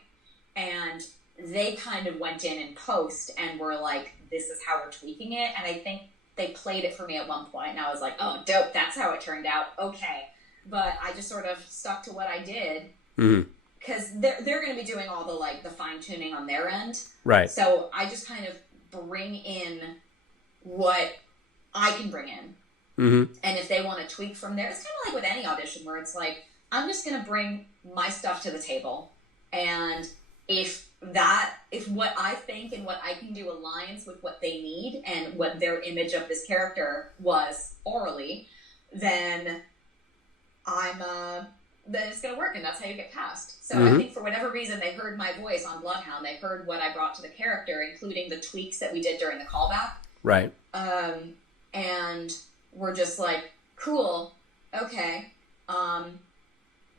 And they kind of went in post and were like, this is how we're tweaking it. And I think they played it for me at one point, and I was like, oh, dope, that's how it turned out. Okay. But I just sort of stuck to what I did. Because they're going to be doing all the fine-tuning on their end. Right. So I just kind of bring in what I can bring in. Mm-hmm. And if they want to tweak from there, it's kind of like with any audition where it's like, I'm just going to bring my stuff to the table. And if what I think and what I can do aligns with what they need and what their image of this character was orally, then then it's going to work, and that's how you get past. So I think for whatever reason, they heard my voice on Bloodhound. They heard what I brought to the character, including the tweaks that we did during the callback. Right. And we're just like, cool, okay,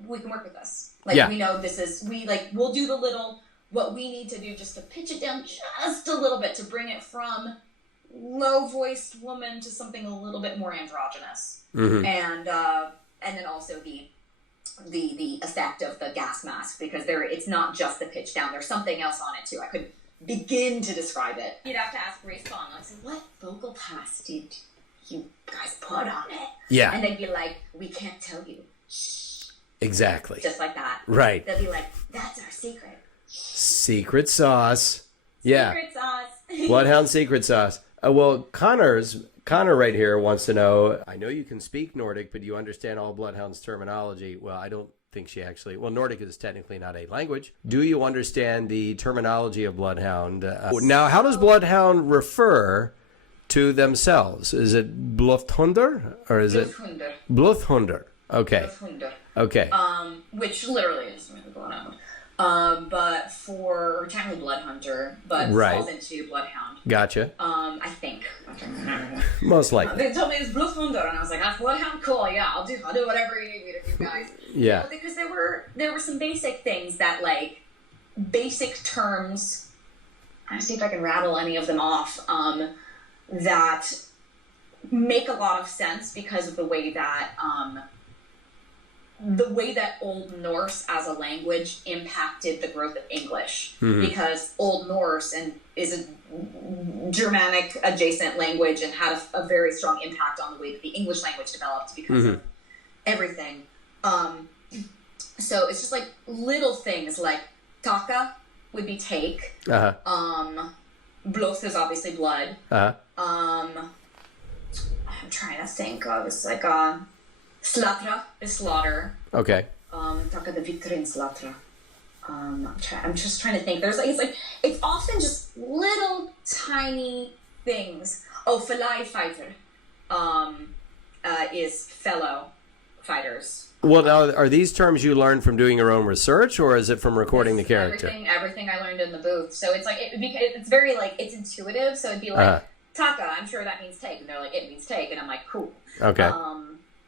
we can work with this. Like, we know this is, we'll do the little, what we need to do just to pitch it down just a little bit to bring it from low-voiced woman to something a little bit more androgynous. Mm-hmm. And then also the effect of the gas mask, because it's not just the pitch down. There's something else on it too. I couldn't begin to describe it. You'd have to ask Respawn. I said, what vocal pass did you guys put on it? Yeah. And they'd be like, we can't tell you. Shh. Exactly. Just like that. Right. They'll be like, that's our secret. Secret sauce. Yeah. Secret sauce. Bloodhound secret sauce. Well, Connor right here wants to know, I know you can speak Nordic, but do you understand all Bloodhound's terminology? Well, I don't think she actually... Well, Nordic is technically not a language. Do you understand the terminology of Bloodhound? Now, how does Bloodhound refer to themselves? Is it Bloodhunder? Or is it... Bloodhunder. Okay. Bloodhunder. Okay. Which literally is Bloodhound. But for technically Bloodhunter, but falls into Bloodhound. Gotcha. I think. Most likely. They told me it's Bloodhunder, and I was like, "That's Bloodhound, cool. Yeah, I'll do whatever you need me to do, guys." Yeah. Because there were some basic things that, like, basic terms. I see if I can rattle any of them off. That make a lot of sense because of the way that Old Norse as a language impacted the growth of English. Mm-hmm. Because Old Norse is a Germanic adjacent language and had a very strong impact on the way that the English language developed because of everything. So it's just like little things like taka would be take. Uh-huh. Bloth is obviously blood. Uh-huh. I'm trying to think. It's like slatra is slaughter. Okay. Taka the vitrin slatra. I'm just trying to think. It's often just little tiny things. Oh, felai fighter is fellow fighters. Well, now, are these terms you learned from doing your own research, or is it from recording the character? Everything I learned in the booth. So it's like it's very like it's intuitive. So it'd be like taka. I'm sure that means take, and they're like, it means take, and I'm like, cool. Okay.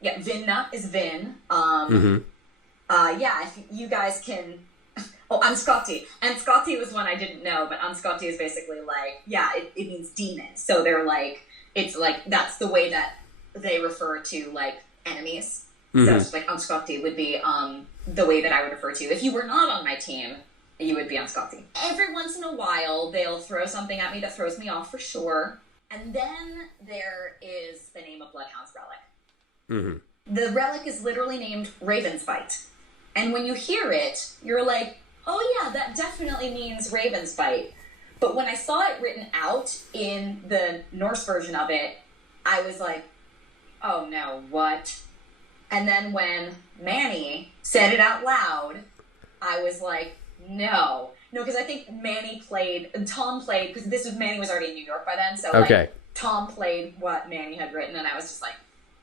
Yeah, vinna is vin. Yeah, if you guys can. Oh, Anscotti. Anscotti was one I didn't know, but Anscotti is basically like, yeah, it means demon. So they're like, it's like, that's the way that they refer to, like, enemies. Mm-hmm. So it's like, Anscotti would be the way that I would refer to. If you were not on my team, you would be Anscotti. Every once in a while, they'll throw something at me that throws me off for sure. And then there is the name of Bloodhound's relic. Mm-hmm. The relic is literally named Raven's Bite. And when you hear it, you're like, oh yeah, that definitely means Raven's Bite. But when I saw it written out in the Norse version of it, I was like, oh no, what? And then when Manny said it out loud, I was like, no. No, because I think Tom played, because Manny was already in New York by then, so like, Tom played what Manny had written, and I was just like,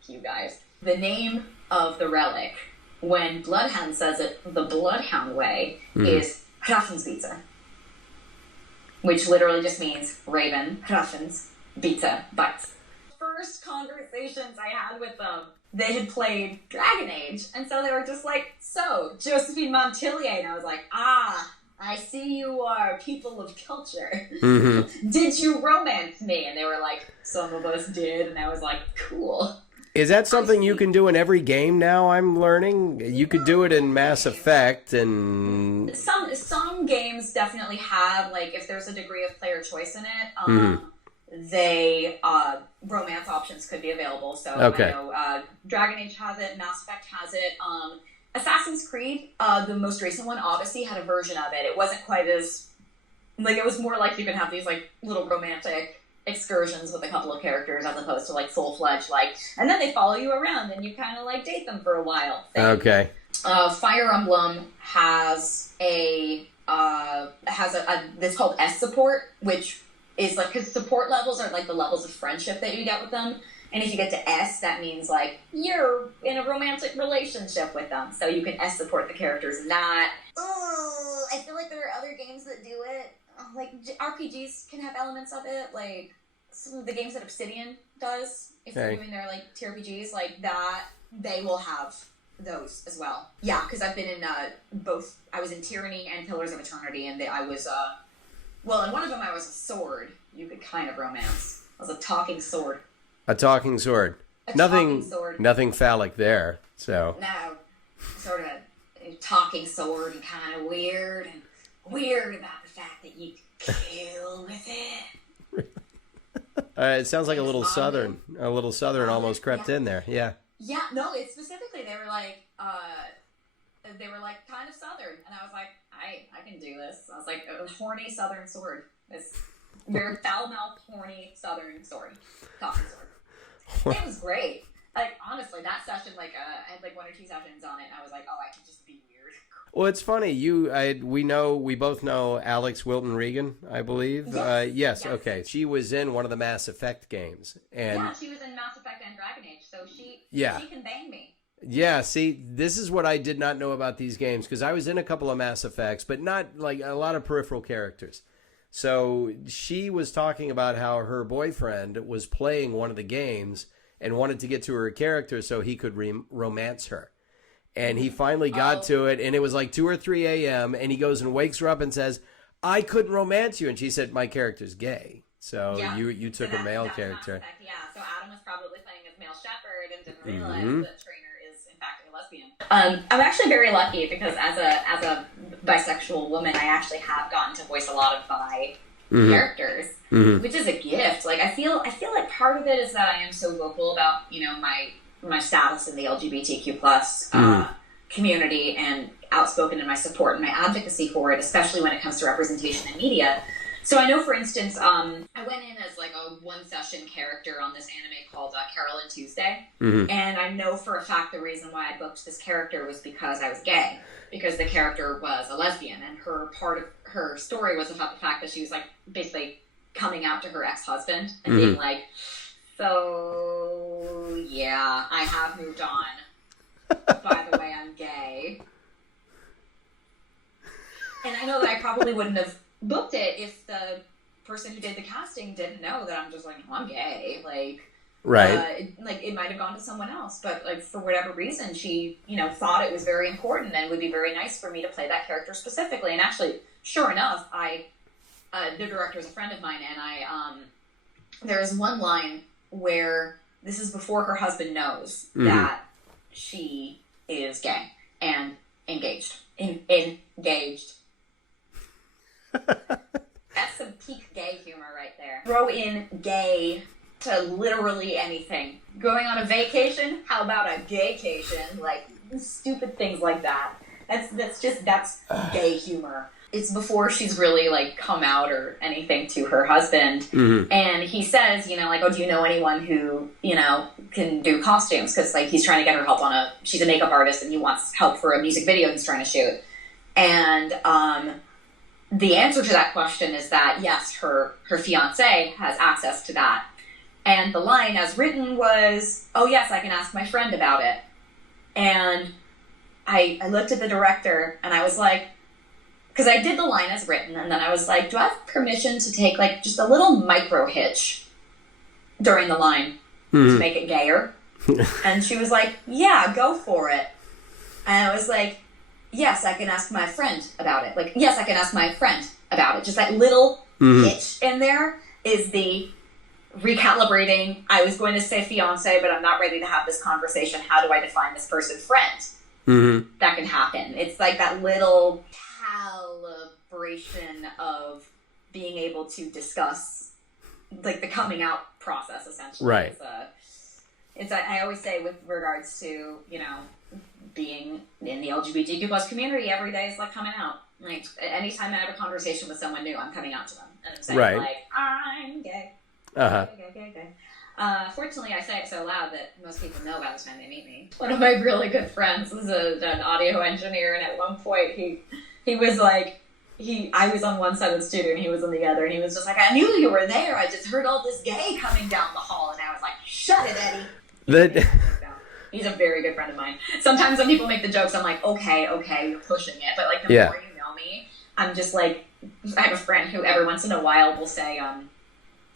you guys. The name of the relic, when Bloodhound says it the Bloodhound way, is Hrafnsbita, which literally just means raven, Hrafns, Bita, bites. First conversations I had with them, they had played Dragon Age, and so they were just like, so, Josephine Montilier, and I was like, I see you are people of culture. Mm-hmm. Did you romance me? And they were like, some of us did, and I was like, cool. Is that something you can do in every game now, I'm learning? You could do it in Mass Effect and... Some games definitely have, like, if there's a degree of player choice in it, they, romance options could be available. So I know Dragon Age has it, Mass Effect has it. Assassin's Creed, the most recent one, Odyssey, had a version of it. It wasn't quite as Like, it was more like you can have these, like, little romantic excursions with a couple of characters as opposed to, like, full-fledged, like, and then they follow you around and you kind of, like, date them for a while thing. Okay. Fire Emblem has this called S support, which is, like, because support levels are, like, the levels of friendship that you get with them. And if you get to S, that means, like, you're in a romantic relationship with them. So you can S support the characters in that. Oh, I feel like there are other games that do it. Like, RPGs can have elements of it. Like, some of the games that Obsidian does, if you're doing their, like, TRPGs, like that, they will have those as well. Yeah, because I've been in both. I was in Tyranny and Pillars of Eternity, and I was, well, in one of them I was a sword. You could kind of romance. I was a talking sword. A talking sword. Talking sword. Nothing phallic there. So. No, sort of a talking sword and kind of weird about the fact that you kill with it. It sounds like a little southern almost crept in there. Yeah. Yeah, no, it's specifically they were like kind of southern, and I was like, I can do this. I was like, a horny southern sword. It's very foul-mouthed, horny southern sword, talking sword. It was great. Like, honestly, that session, like, I had like 1 or 2 sessions on it, and I was like, oh, I can just be weird. Well, it's funny. We both know Alex Wilton Regan, I believe. Yes. Yes. Okay. She was in one of the Mass Effect games, and yeah, she was in Mass Effect and Dragon Age, so she can bang me. Yeah. See, this is what I did not know about these games, because I was in a couple of Mass Effects, but not like a lot of peripheral characters. So she was talking about how her boyfriend was playing one of the games and wanted to get to her character so he could romance her. And he finally got to it, and it was like 2 or 3 a.m., and he goes and wakes her up and says, I couldn't romance you. And she said, my character's gay. So you took a male character. Yeah, so Adam was probably playing as male shepherd and didn't realize that Trainer is, in fact, a lesbian. I'm actually very lucky because as a bisexual woman, I actually have gotten to voice a lot of bi characters, which is a gift. Like, I feel like part of it is that I am so vocal about, you know, my status in the LGBTQ plus community, and outspoken in my support and my advocacy for it, especially when it comes to representation in media. So I know, for instance, I went in as like a 1-session character on this anime called Carol and Tuesday, and I know for a fact the reason why I booked this character was because I was gay, because the character was a lesbian, and part of her story was about the fact that she was like basically coming out to her ex-husband and being like, so yeah, I have moved on. By the way, I'm gay. And I know that I probably wouldn't have booked it if the person who did the casting didn't know that I'm just like, oh, I'm gay. Like, right. It might have gone to someone else, but like for whatever reason, she, you know, thought it was very important and would be very nice for me to play that character specifically. And actually, sure enough, the director is a friend of mine, and there is one line where this is before her husband knows that she is gay and engaged. Engaged. That's some peak gay humor right there. Throw in gay to literally anything. Going on a vacation? How about a gaycation? Like, stupid things like that. That's gay humor. It's before she's really, like, come out or anything to her husband. And he says, you know, like, oh, do you know anyone who, you know, can do costumes? Because, like, he's trying to get her help she's a makeup artist, and he wants help for a music video he's trying to shoot. And the answer to that question is that, yes, her fiancé has access to that. And the line as written was, oh, yes, I can ask my friend about it. And I looked at the director, and I was like, because I did the line as written, and then I was like, do I have permission to take, like, just a little micro hitch during the line to make it gayer? And she was like, yeah, go for it. And I was like, yes, I can ask my friend about it. Like, yes, I can ask my friend about it. Just that little hitch in there is the recalibrating. I was going to say fiance, but I'm not ready to have this conversation. How do I define this person? Friend. That can happen. It's like that little calibration of being able to discuss, like, the coming out process, essentially. Right. I always say with regards to, being in the LGBTQ plus community, every day is like coming out. Like anytime I have a conversation with someone new, I'm coming out to them and I'm saying like, I'm gay. Gay. Fortunately, I say it so loud that most people know by the time they meet me. One of my really good friends is an audio engineer, and at one point he was like, I was on one side of the studio and he was on the other, and he was just like, I knew you were there. I just heard all this gay coming down the hall, and I was like, shut it, Eddie. He's a very good friend of mine. Sometimes when people make the jokes, I'm like, okay, you're pushing it. But like the more you know me, I'm just like, I have a friend who every once in a while will say,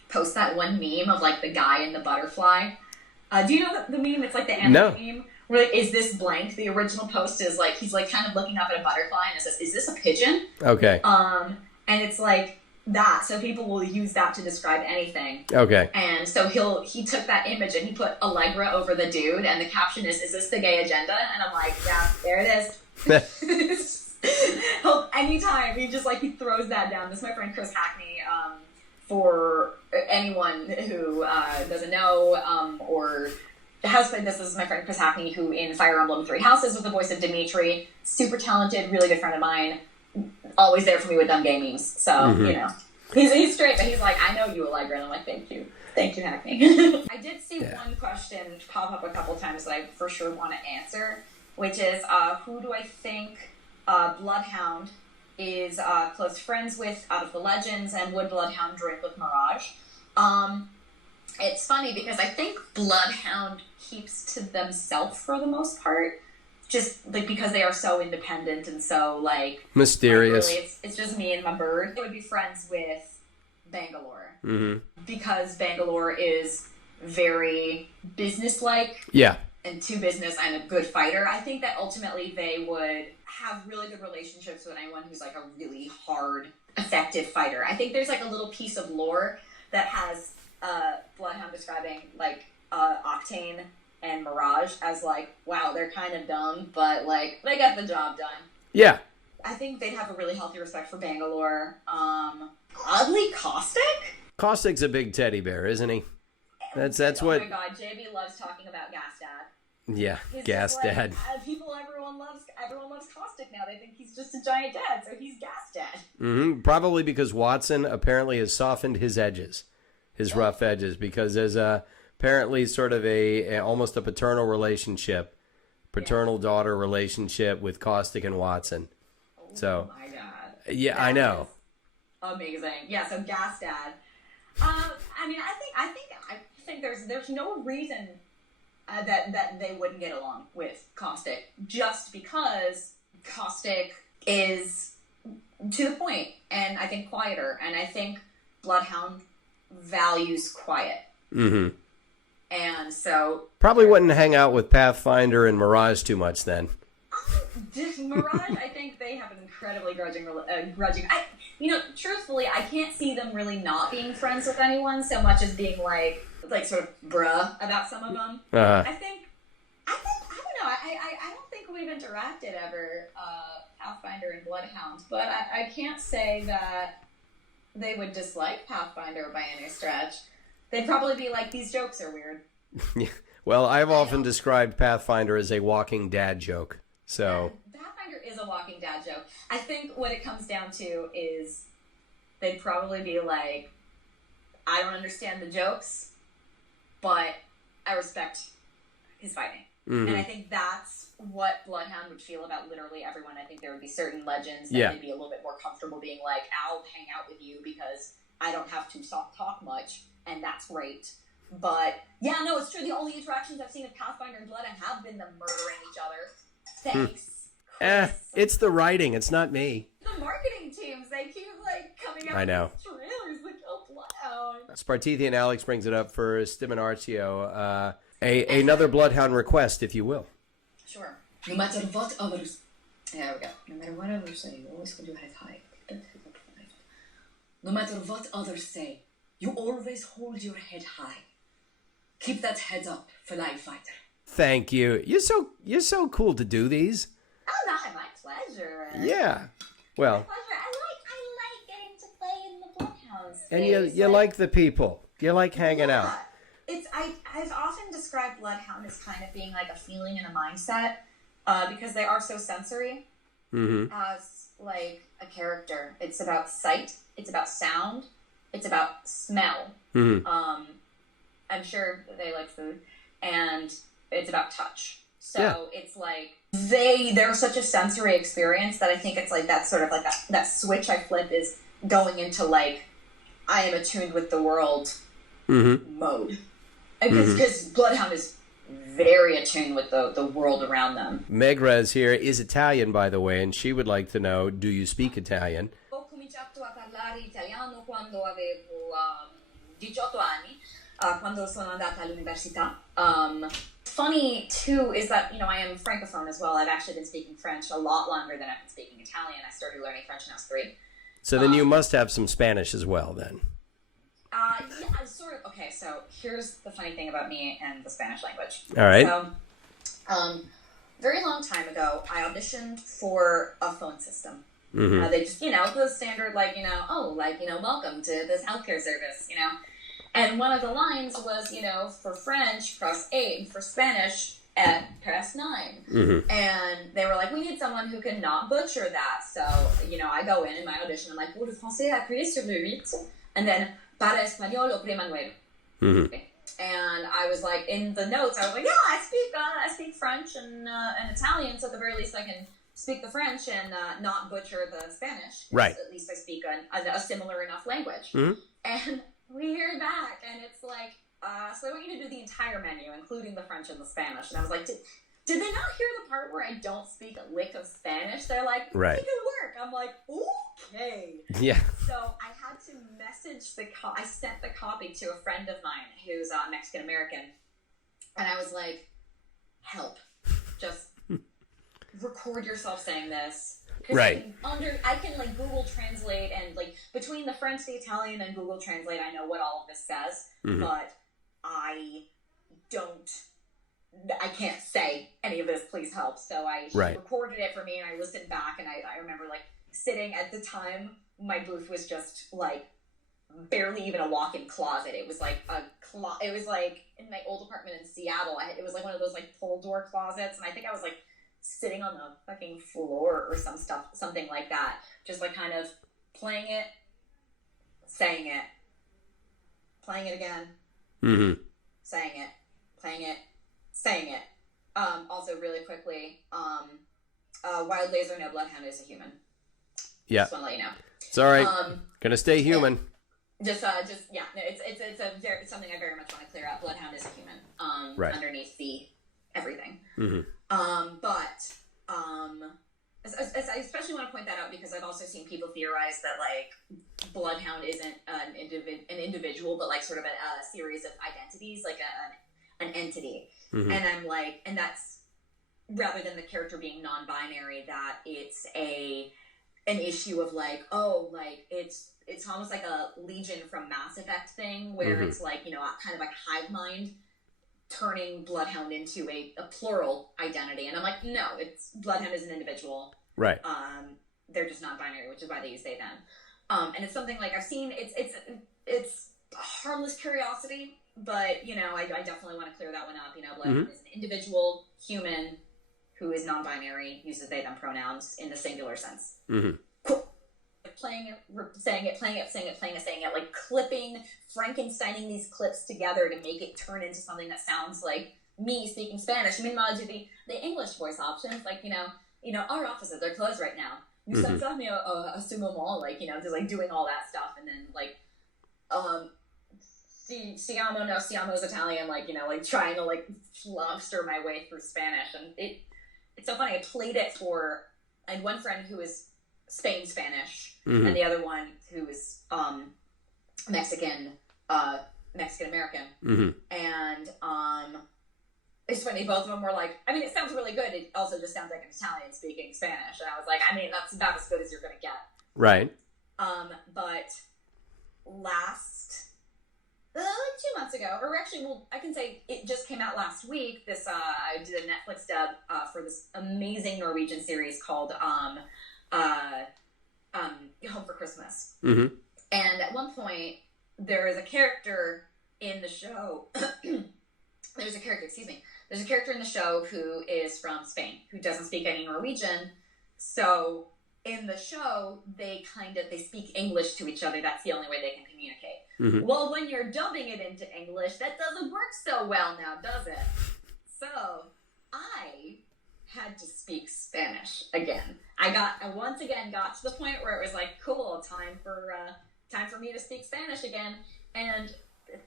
post that one meme of like the guy and the butterfly. Do you know the meme? It's like the anime meme. Where like, is this blank? The original post is like, he's like kind of looking up at a butterfly and it says, is this a pigeon? Okay. And it's like that. So people will use that to describe anything. Okay. And so he took that image and he put Allegra over the dude, and the caption is this the gay agenda? And I'm like, yeah, there it is. Anytime he just like, he throws that down. This is my friend Chris Hackney. For anyone who doesn't know or has played this is my friend Chris Hackney, who in Fire Emblem Three Houses was the voice of Dimitri. Super talented, really good friend of mine. Always there for me with dumb gay memes. So, he's straight, but he's like, I know you, Allegra. And I'm like, thank you. Thank you, Hackney. I did see one question pop up a couple times that I for sure want to answer, which is, who do I think Bloodhound is close friends with out of the Legends, and would Bloodhound drink with Mirage? It's funny because I think Bloodhound keeps to themselves for the most part, just like because they are so independent and so like mysterious. Like, really, it's just me and my bird. They would be friends with Bangalore because Bangalore is very businesslike. Yeah. And to business and a good fighter. I think that ultimately they would have really good relationships with anyone who's like a really hard, effective fighter. I think there's like a little piece of lore that has Bloodhound describing like Octane and Mirage as like, wow, they're kind of dumb, but like they get the job done. Yeah. I think they'd have a really healthy respect for Bangalore. Oddly Caustic? Caustic's a big teddy bear, isn't he? That's what. Oh my god, JB loves talking about Gas Dad. Yeah, he's Gas Dad. Everyone loves Caustic now. They think he's just a giant dad, so he's Gas Dad. Probably because Watson apparently has softened his edges, his rough edges, because there's apparently sort of a almost a paternal relationship, paternal-daughter relationship with Caustic and Watson. So, my god. Yeah, that I know. Amazing. Yeah, so Gas Dad. I think there's no reason that they wouldn't get along with Caustic, just because Caustic is to the point and I think quieter, and I think Bloodhound values quiet. And so probably wouldn't hang out with Pathfinder and Mirage too much then. Mirage, I think they have an incredibly grudging. Truthfully, I can't see them really not being friends with anyone so much as being like sort of bruh about some of them. I don't know. I don't think we've interacted ever, Pathfinder and Bloodhound, but I can't say that they would dislike Pathfinder by any stretch. They'd probably be like, these jokes are weird. Well, I've often described Pathfinder as a walking dad joke. So Pathfinder is a walking dad joke. I think what it comes down to is they'd probably be like, I don't understand the jokes, but I respect his fighting. And I think that's what Bloodhound would feel about literally everyone. I think there would be certain legends that they'd be a little bit more comfortable being like, I'll hang out with you because I don't have to talk much, and that's great. But yeah, no, it's true. The only interactions I've seen of Pathfinder and Bloodhound have been them murdering each other. Thanks. It's the writing. It's not me. The marketing teams, they keep coming out with trailers like, oh, Bloodhound. Spartithi and Alex brings it up for Stiminartio. Another Bloodhound request, if you will. Sure. No matter what others... There we go. No matter what others say, you always hold your head high. No matter what others say, you always hold your head high. Keep that head up, Fly Fighter. Thank you. You're so cool to do these. Oh, not my pleasure. Yeah. Well. My pleasure. I like getting to play in the Bloodhound space. And you like the people. You like hanging out. I've often described Bloodhound as kind of being like a feeling and a mindset, because they are so sensory. As like a character, it's about sight, it's about sound, it's about smell. I'm sure they like food, and it's about touch. So it's like they're such a sensory experience that I think it's like that sort of like that switch I flip is going into like I am attuned with the world mode, because Bloodhound is very attuned with the world around them. Megrez here is Italian, by the way, and she would like to know, do you speak Italian? Ho cominciato a parlare italiano quando avevo 18 anni, quando sono andata all'università. Funny, too, is that, you know, I am Francophone as well. I've actually been speaking French a lot longer than I've been speaking Italian. I started learning French when I was 3. So then you must have some Spanish as well, then. Yeah, sort of. Okay, so here's the funny thing about me and the Spanish language. All right. So, very long time ago, I auditioned for a phone system. They just, you know, the standard, like, you know, welcome to this healthcare service, you know. And one of the lines was, you know, for French, press 8, and for Spanish, press 9. And they were like, we need someone who can not butcher that. So, you know, I go in my audition, I'm like, pour le français, appuyez sur le 8. And then, para español, oprima 9. And I was like, in the notes, I was like, yeah, I speak French and Italian, so at the very least I can speak the French and not butcher the Spanish. Right. At least I speak a similar enough language. And we hear back, and it's like, so I want you to do the entire menu, including the French and the Spanish. And I was like, did they not hear the part where I don't speak a lick of Spanish? They're like, make it work. I'm like, okay. Yeah. So I had to message I sent the copy to a friend of mine who's Mexican-American. And I was like, help. Just record yourself saying this. Right. I can like Google Translate, and like between the French, the Italian, and Google Translate, I know what all of this says, but I can't say any of this, please help. So she recorded it for me, and I listened back, and I remember like sitting at the time, my booth was just like barely even a walk-in closet. It was like it was like in my old apartment in Seattle. It was like one of those like pull door closets, and I think I was like sitting on the fucking floor or something like that, just like kind of playing it, saying it, playing it again, saying it, playing it, saying it. Also, really quickly, Wild Laser, no Bloodhound is a human. Yeah. Just want to let you know. It's all right. Gonna stay human. It's something I very much want to clear out. Bloodhound is a human. Underneath the everything. I especially want to point that out because I've also seen people theorize that like Bloodhound isn't an individual, but like sort of a series of identities, like an entity. And I'm like, and that's rather than the character being non-binary, that it's an issue of like, oh, like it's almost like a Legion from Mass Effect thing where it's like, you know, kind of like hive mind turning Bloodhound into a plural identity. And I'm like, no, Bloodhound is an individual. Right. They're just non-binary, which is why they use they, them. And it's something like I've seen, it's a harmless curiosity, but, you know, I definitely want to clear that one up. You know, Bloodhound is an individual human who is non-binary, uses they, them pronouns in the singular sense. Cool. Playing it, saying it, playing it, saying it, playing it, saying it, like clipping, Frankensteining these clips together to make it turn into something that sounds like me speaking Spanish. Meanwhile, I do the English voice options, like, you know, our offices are closed right now. You sent me a sumo mall, like, you know, just like doing all that stuff, and then like, siamo, no, siamo's Italian, like, you know, like trying to like lobster my way through Spanish, and it's so funny. I played it I had one friend who is Spain Spanish, and the other one who is Mexican American, and it's funny. Both of them were like, I mean, it sounds really good. It also just sounds like an Italian speaking Spanish, and I was like, I mean, that's about as good as you're gonna get. Right. But last 2 months ago, or actually, well, I can say it just came out last week. This I did a Netflix dub for this amazing Norwegian series called Home for Christmas. And at one point, there is a character in the show, there's a character, there's a character in the show who is from Spain, who doesn't speak any Norwegian. So in the show, they speak English to each other. That's the only way they can communicate. Mm-hmm. Well, when you're dubbing it into English, that doesn't work so well now, does it? So I had to speak Spanish again. I once again got to the point where it was like, cool, time for me to speak Spanish again. And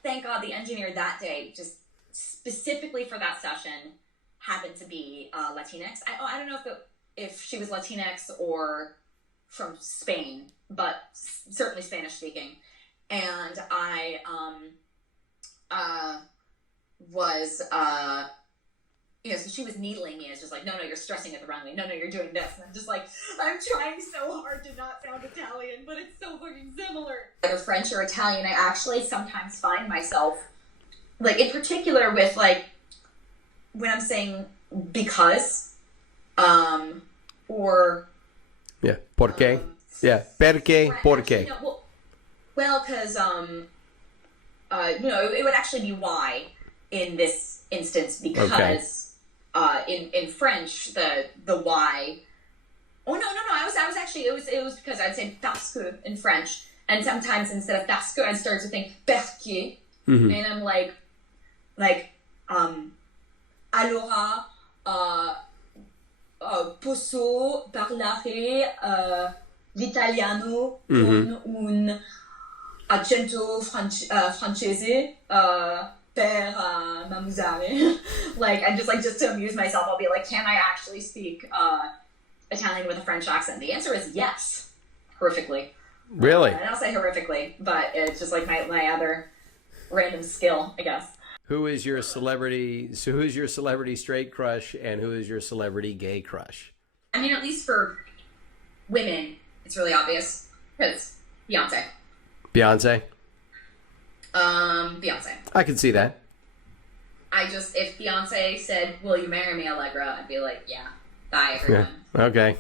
thank God the engineer that day, just specifically for that session, happened to be Latinx. I don't know if she was Latinx or from Spain, but certainly Spanish speaking. And I was, so she was needling me. It's just like, no, you're stressing it the wrong way. No, you're doing this. And I'm just like, I'm trying so hard to not sound Italian, but it's so fucking similar. Either French or Italian, I actually sometimes find myself, like, in particular with, like, when I'm saying because, or... Yeah, porque. Yeah, perque, porque. Well, because, it would actually be why in this instance, because in French, the why. Oh, no, I was actually, it was because I'd say parce que in French, and sometimes instead of parce que, I'd start to think parce que, and I'm like, allora, posso parlare l'italiano con un accento francese per m'amusare. Like, and just to amuse myself, I'll be like, can I actually speak Italian with a French accent? The answer is yes, horrifically. Really? And I'll say horrifically, but it's just like my other random skill, I guess. Who is your celebrity? So who's your celebrity straight crush, and who is your celebrity gay crush? I mean, at least for women, it's really obvious. Because Beyonce. Beyonce? Beyonce. I can see that. If Beyonce said, will you marry me, Allegra, I'd be like, yeah. Bye, everyone. Yeah. Okay.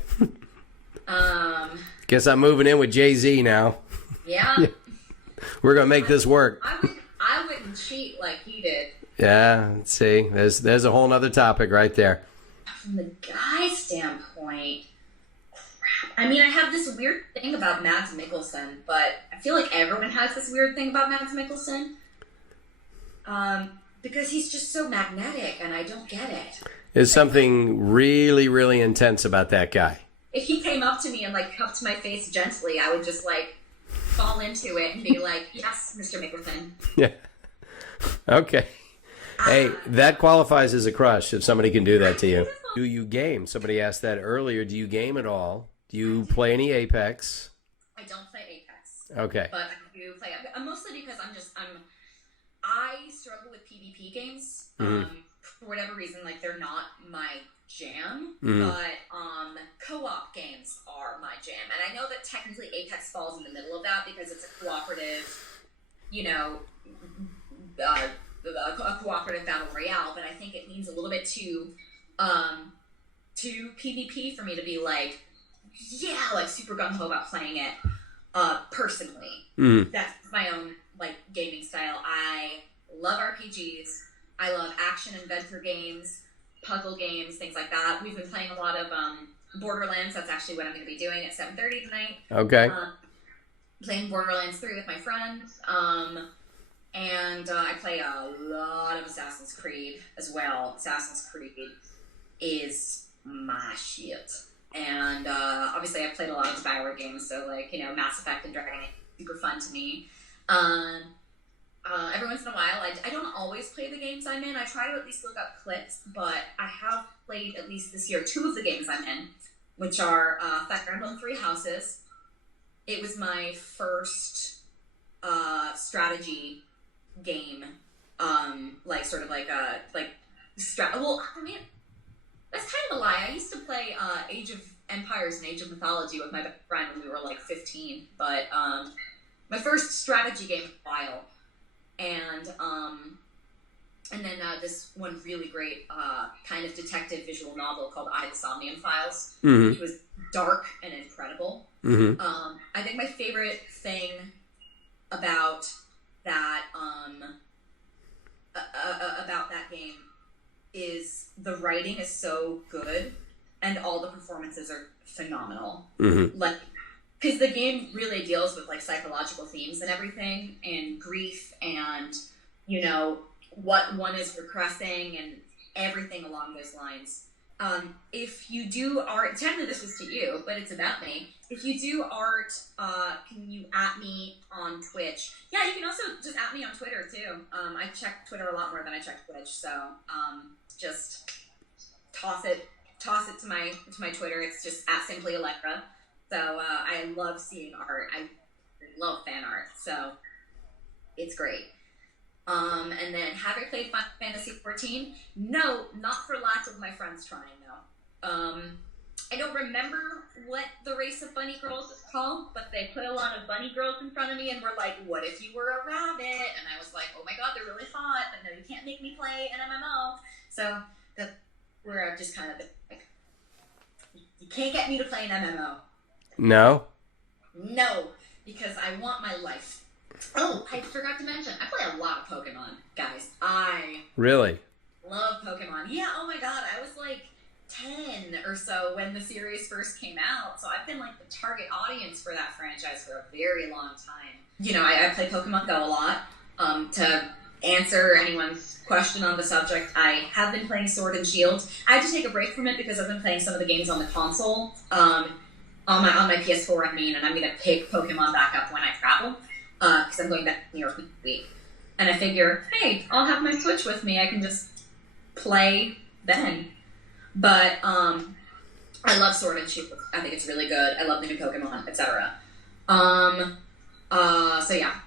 Guess I'm moving in with Jay-Z now. Yeah. We're going to make this work. I wouldn't cheat like he did. Yeah, see, there's a whole nother topic right there. From the guy standpoint, crap. I mean, I have this weird thing about Mads Mikkelsen, but I feel like everyone has this weird thing about Mads Mikkelsen. Because he's just so magnetic, and I don't get it. There's something really, really intense about that guy. If he came up to me and, like, cupped my face gently, I would just, like, fall into it and be like, yes, Mr. Mikkelsen. Yeah. Okay. Hey, that qualifies as a crush if somebody can do that to you. Do you game? Somebody asked that earlier. Do you game at all? Do you play any Apex? I don't play Apex. Okay. But I do play, mostly because I struggle with PvP games. For whatever reason, like, they're not my jam, but co-op games are my jam. And I know that technically Apex falls in the middle of that because it's a cooperative, a cooperative battle royale, but I think it needs a little bit too PvP for me to be like, super gung-ho about playing it personally. That's my own, like, gaming style. I love RPGs. I love action and adventure games, puzzle games, things like that. We've been playing a lot of Borderlands. That's actually what I'm going to be doing at 7:30 tonight. Okay. Playing Borderlands 3 with my friends. And I play a lot of Assassin's Creed as well. Assassin's Creed is my shit. And obviously I've played a lot of Bioware games, so, like, Mass Effect and Dragon Age, super fun to me. Every once in a while, I don't always play the games I'm in. I try to at least look up clips, but I have played, at least this year, 2 of the games I'm in, which are Fire Emblem 3 Houses. It was my first strategy game, that's kind of a lie. I used to play Age of Empires and Age of Mythology with my best friend when we were, like, 15, but my first strategy game in a while. And then this one really great kind of detective visual novel called I, the Somnium Files, which was dark and incredible. I think my favorite thing about that about that game is the writing is so good and all the performances are phenomenal. Like, because the game really deals with like psychological themes and everything, and grief, and you know what one is repressing, and everything along those lines. If you do art, technically this was to you, but it's about me. If you do art, can you at me on Twitch? Yeah, you can also just at me on Twitter too. I check Twitter a lot more than I check Twitch, so just toss it to my Twitter. It's just at simply Allegra. So I love seeing art. I love fan art, so it's great. And then, have I played Final Fantasy 14? No, not for lack of my friends trying, no. I don't remember what the race of bunny girls is called, but they put a lot of bunny girls in front of me and were like, what if you were a rabbit? And I was like, oh my god, they're really hot, but no, you can't make me play an MMO. So, that's where I've just kind of been like, you can't get me to play an MMO. No? No, because I want my life. Oh, I forgot to mention, I play a lot of Pokemon, guys. I Really? love Pokemon. Yeah, oh my god, I was like 10 or so when the series first came out, so I've been like the target audience for that franchise for a very long time. You know, I play Pokemon Go a lot. To answer anyone's question on the subject, I have been playing Sword and Shield. I had to take a break from it because I've been playing some of the games on the console, on my PS4, I mean, and I'm going to pick Pokemon back up when I travel. Because I'm going back to New York next week. And I figure, hey, I'll have my Switch with me. I can just play then. But I love Sword and Shield. I think it's really good. I love the new Pokemon, etc. So yeah,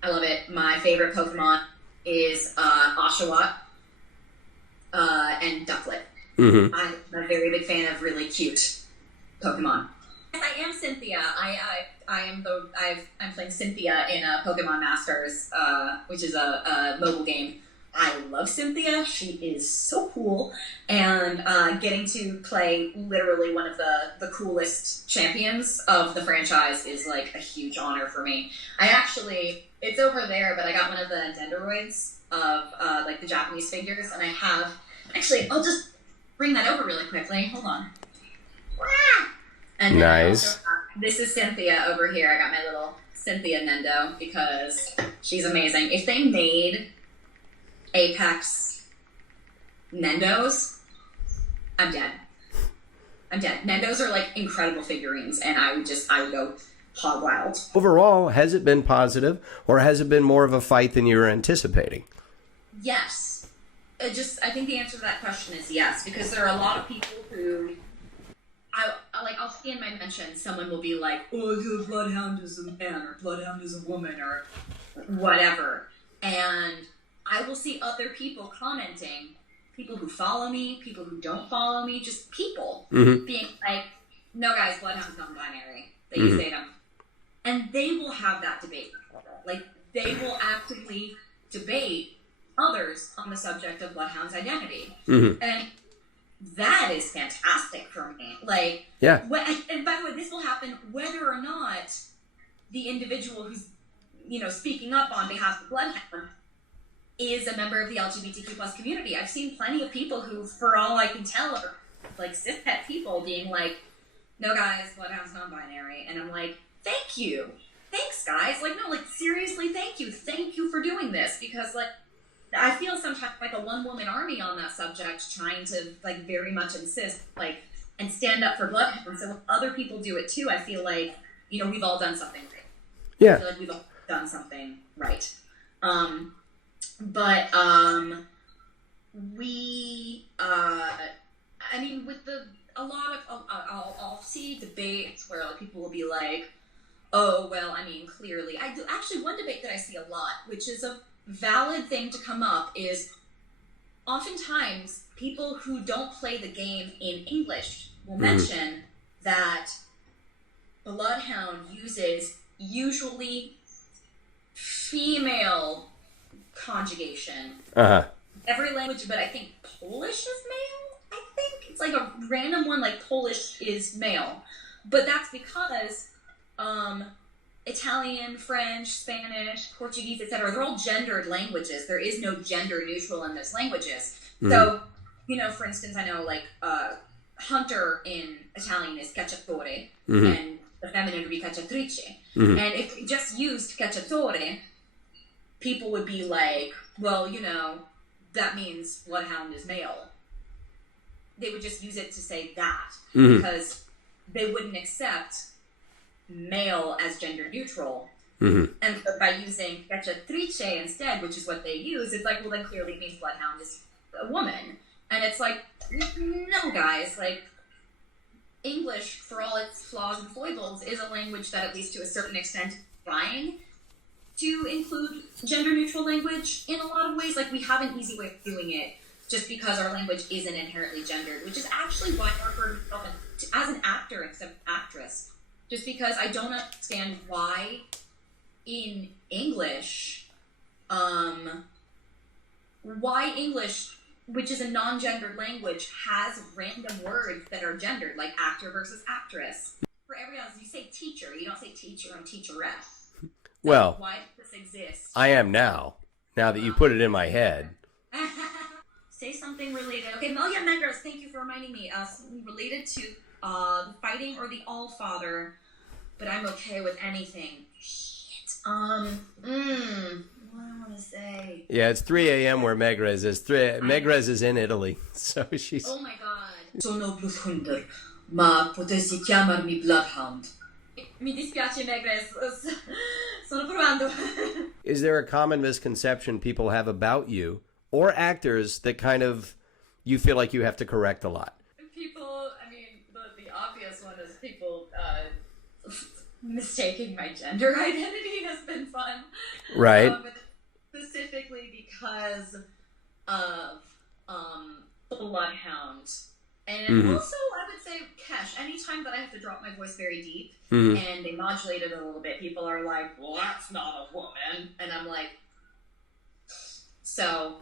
I love it. My favorite Pokemon is Oshawott and Ducklet. I'm a very big fan of really cute Pokemon. I am Cynthia. I'm playing Cynthia in Pokemon Masters, which is a mobile game. I love Cynthia. She is so cool, and getting to play literally one of the coolest champions of the franchise is like a huge honor for me. It's over there, but I got one of the Dendroids of like the Japanese figures, and I'll just bring that over really quickly. Hold on. And nice. Also, this is Cynthia over here. I got my little Cynthia Nendo because she's amazing. If they made Apex Nendos, I'm dead. Nendos are like incredible figurines, and I would go hog wild. Overall, has it been positive, or has it been more of a fight than you were anticipating? Yes. I think the answer to that question is yes, because there are a lot of people who... I'll see in my mentions, someone will be like, oh, the Bloodhound is a man, or Bloodhound is a woman, or whatever. And I will see other people commenting, people who follow me, people who don't follow me, just people being like, no guys, Bloodhound's non-binary. They use they them. And they will have that debate. Like, they will actively debate others on the subject of Bloodhound's identity. And that is fantastic for me. Like, yeah. And by the way, this will happen whether or not the individual who's, speaking up on behalf of Bloodhound is a member of the LGBTQ plus community. I've seen plenty of people who, for all I can tell, are like cishet people being like, no guys, Bloodhound's non-binary. And I'm like, thank you. Thanks, guys. Like, no, like, seriously, thank you. Thank you for doing this. Because, like, I feel sometimes like a one-woman army on that subject, trying to like very much insist and stand up for Bloodhound. So when other people do it too, I feel like we've all done something right. Yeah, I feel like we've all done something right. I'll see debates where people will be like, oh well, clearly I do. Actually, one debate that I see a lot, which is a valid thing to come up, is oftentimes people who don't play the game in English will mention that Bloodhound uses usually female conjugation. Every language, but I think Polish is male. I think it's like a random one, like Polish is male, but that's because Italian, French, Spanish, Portuguese, etc. They're all gendered languages. There is no gender neutral in those languages. So, for instance, I know like hunter in Italian is cacciatore, and the feminine would be cacciatrice. And if we just used cacciatore, people would be like, well, that means bloodhound is male. They would just use it to say that because they wouldn't accept male as gender neutral. And so by using cacciatrice instead, which is what they use, it's like, well, then clearly it means bloodhound is a woman. And it's like, no, guys, like, English, for all its flaws and foibles, is a language that, at least to a certain extent, is trying to include gender-neutral language in a lot of ways. Like, we have an easy way of doing it just because our language isn't inherently gendered, which is actually why I refer to myself as an actor instead of actress. Just because I don't understand why in English, which is a non-gendered language, has random words that are gendered, like actor versus actress. For everyone else, you say teacher, you don't say teacher and teacheress. Well, why does this exist? I am now that you put it in my head. Say something related. Okay, Melia Megras, thank you for reminding me. Something related to the fighting or the Allfather, but I'm okay with anything. Shit. What do I want to say? Yeah, it's 3 a.m. where Megras is. Megras is in Italy, so she's... Oh my god. Sono Bloodhunter, ma potessi chiamarmi Bloodhound. Mi dispiace, Megras. Sono provando. Is there a common misconception people have about you or actors that kind of you feel like you have to correct a lot? People, I mean, the obvious one is people mistaking my gender identity has been fun. Right. But specifically because of Bloodhound. And also, I would say, Kesh, anytime that I have to drop my voice very deep and they modulate it a little bit, people are like, well, that's not a woman. And I'm like, so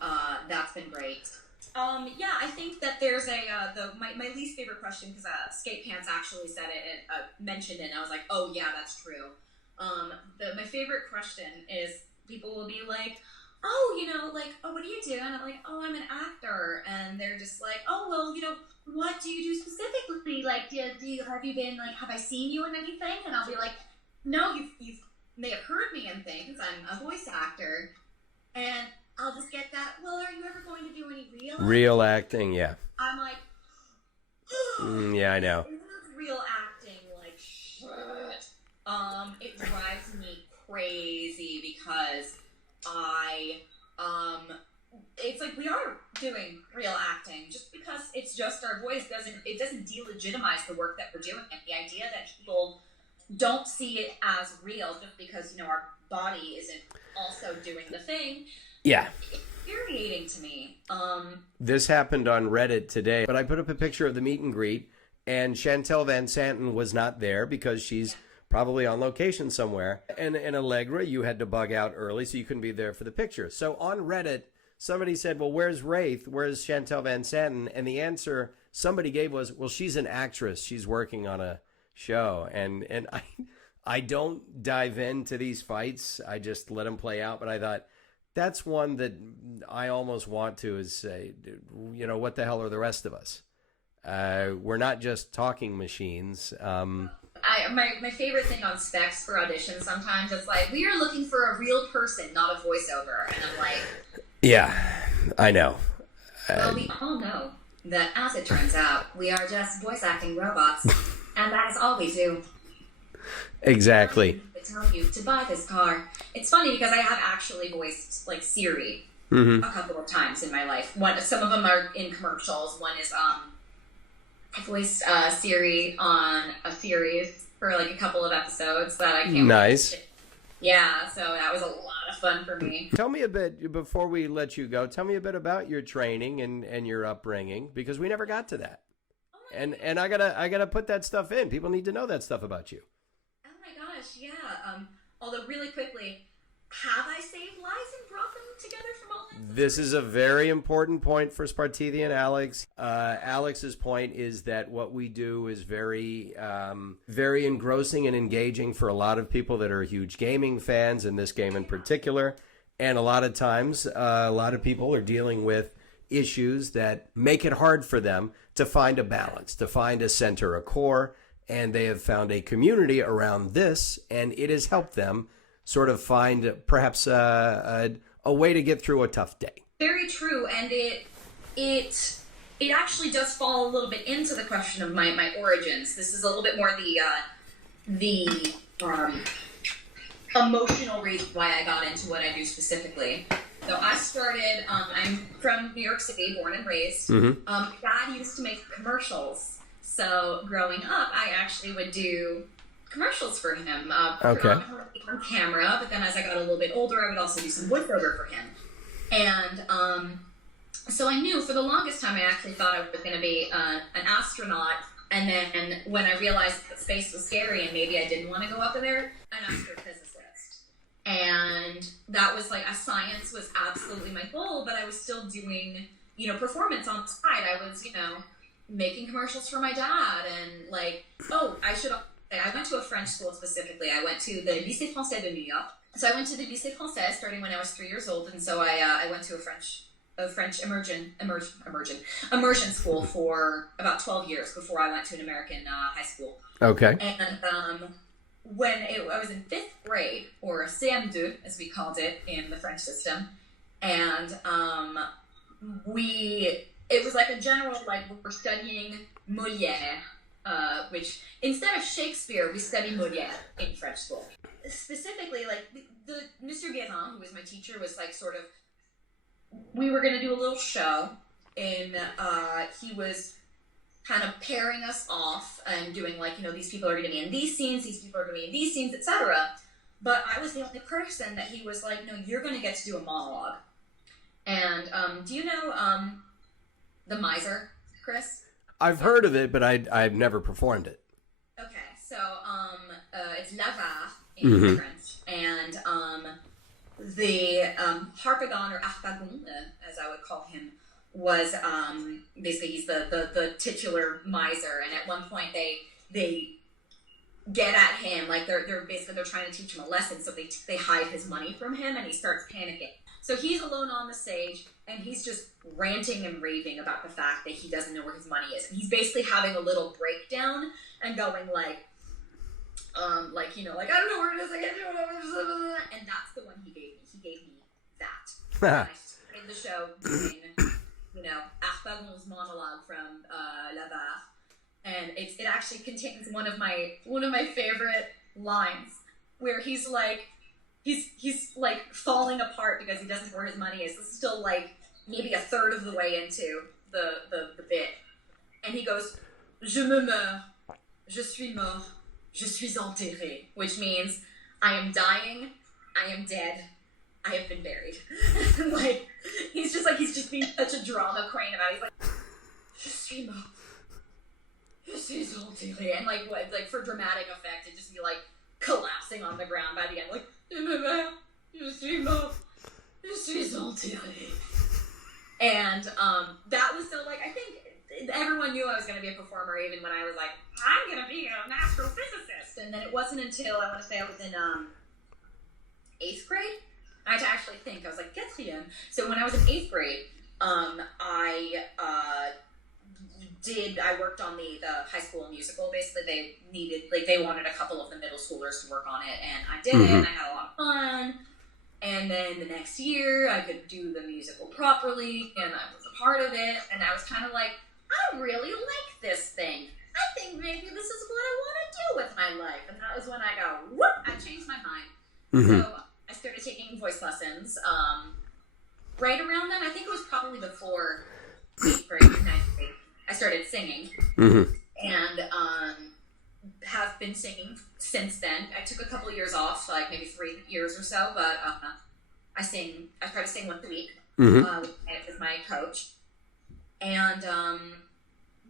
that's been great. Yeah, I think that there's my least favorite question, because Skate Pants actually said it and mentioned it, and I was like, oh yeah, that's true. My favorite question is people will be like, oh, what do you do? And I'm like, oh, I'm an actor. And they're just like, oh, well, what do you do specifically? Like, have I seen you in anything? And I'll be like, no, you may have heard me in things. I'm a voice actor. And I'll just get that, well, are you ever going to do any real acting? Yeah. I'm like, yeah, I know. Real acting, like, shit. It drives me crazy because it's like we are doing real acting. Just because it's just our voice doesn't delegitimize the work that we're doing. And the idea that people don't see it as real just because, our body isn't also doing the thing. Yeah. It's infuriating to me. This happened on Reddit today, but I put up a picture of the meet and greet, and Chantel Van Santen was not there because she's probably on location somewhere. And in Allegra, you had to bug out early, so you couldn't be there for the picture. So on Reddit, somebody said, well, where's Wraith? Where's Chantel Van Santen? And the answer somebody gave was, well, she's an actress. She's working on a show. And I don't dive into these fights. I just let them play out. But I thought, that's one that I almost want to is say, what the hell are the rest of us? We're not just talking machines. My favorite thing on specs for auditions sometimes it's like, we are looking for a real person, not a voiceover. And I'm like, yeah, I know. Well, we all know that, as it turns out, we are just voice acting robots, and that is all we do. Exactly. I tell you to buy this car. It's funny because I have actually voiced like Siri a couple of times in my life. Some of them are in commercials. One is I voiced Siri on a series for like a couple of episodes that I can't. Nice. Yeah, so that was a lot of fun for me. Tell me a bit, before we let you go, tell me a bit about your training and your upbringing, because we never got to that. And I gotta put that stuff in. People need to know that stuff about you. Oh my gosh, yeah. Although really quickly, have I saved lives and brought them together from all This is a very important point for Spartithi and Alex. Alex's point is that what we do is very, very engrossing and engaging for a lot of people that are huge gaming fans, in this game in particular. And a lot of times, a lot of people are dealing with issues that make it hard for them to find a balance, to find a center, a core. And they have found a community around this, and it has helped them sort of find perhaps a way to get through a tough day. Very true, and it actually does fall a little bit into the question of my origins. This is a little bit more the emotional reason why I got into what I do specifically. So I started, I'm from New York City, born and raised. Mm-hmm. Dad used to make commercials. So growing up, I actually would do commercials for him. Okay. On camera, but then as I got a little bit older, I would also do some voiceover for him. And so I knew for the longest time I actually thought I was going to be an astronaut. And then when I realized that space was scary and maybe I didn't want to go up in there, an astrophysicist. And that was like, science was absolutely my goal, but I was still doing, performance on the side. I was, making commercials for my dad and like, I went to a French school specifically. I went to the Lycée Français de New York. So I went to the Lycée Français starting when I was 3 years old, and so I went to a French immersion school for about 12 years before I went to an American high school. Okay. And when I was in 5th grade, or CM2 as we called it in the French system, and it was like a general, like, we're studying Molière. Which instead of Shakespeare, we study Molière in French school. Specifically, like the Mr. Guérin, who was my teacher, was like sort of. We were going to do a little show, and he was kind of pairing us off and doing like, these people are going to be in these scenes, these people are going to be in these scenes, etc. But I was the only person that he was like, no, you're going to get to do a monologue. And do you know The Miser, Chris? I've heard of it, but I've never performed it. Okay, so it's l'avare in French, and the Harpagon, or Harpagon, as I would call him, was basically he's the titular miser, and at one point they get at him, like they're trying to teach him a lesson, so they hide his money from him, and he starts panicking. So he's alone on the stage, and he's just ranting and raving about the fact that he doesn't know where his money is. And he's basically having a little breakdown and going like, I don't know where it is, I can't do it. And that's the one he gave me. He gave me that. And I started the show doing, Arpagon's monologue from L'Avare. And it actually contains one of my favorite lines, where he's like falling apart because he doesn't know where his money is. This is still like maybe a third of the way into the bit. And he goes, Je me meurs, je suis mort, je suis enterré, which means I am dying, I am dead, I have been buried. Like, he's just being such a drama queen about it. He's like, Je suis mort, je suis enterré. And like for dramatic effect, it'd just be like collapsing on the ground by the end, like, Je me meurs, je suis mort, je suis enterré. And that was so, like, I think everyone knew I was going to be a performer even when I was like, I'm going to be an astrophysicist. And then it wasn't until, I want to say I was in 8th grade. I had to actually think. I was like, quatrième. So when I was in 8th grade, I worked on the high school musical. Basically, they wanted a couple of the middle schoolers to work on it, and I did it, and I had a lot of fun. And then the next year, I could do the musical properly, and I was a part of it, and I was kind of like, I really like this thing. I think maybe this is what I want to do with my life. And that was when I go, whoop, I changed my mind. Mm-hmm. So I started taking voice lessons. Right around then, I think it was probably before 8th grade, 9th grade, I started singing. Mm-hmm. And have been singing since then. I took a couple of years off, like maybe 3 years or so, but I try to sing once a week with my coach. And,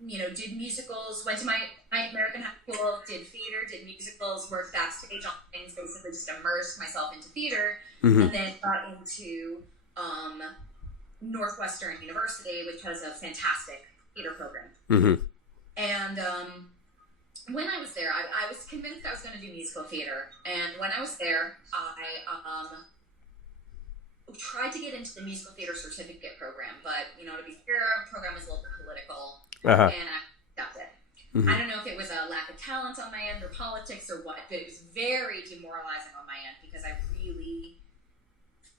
did musicals, went to my American high school, did theater, did musicals, worked backstage on things, basically just immersed myself into theater, and then got into Northwestern University, which has a fantastic theater program. Mm-hmm. And when I was there, I was convinced I was going to do musical theater. And when I was there, I tried to get into the musical theater certificate program. But, you know, to be fair, the program was a little bit political. Uh-huh. And I stopped it. Mm-hmm. I don't know if it was a lack of talent on my end or politics or what, but it was very demoralizing on my end because I really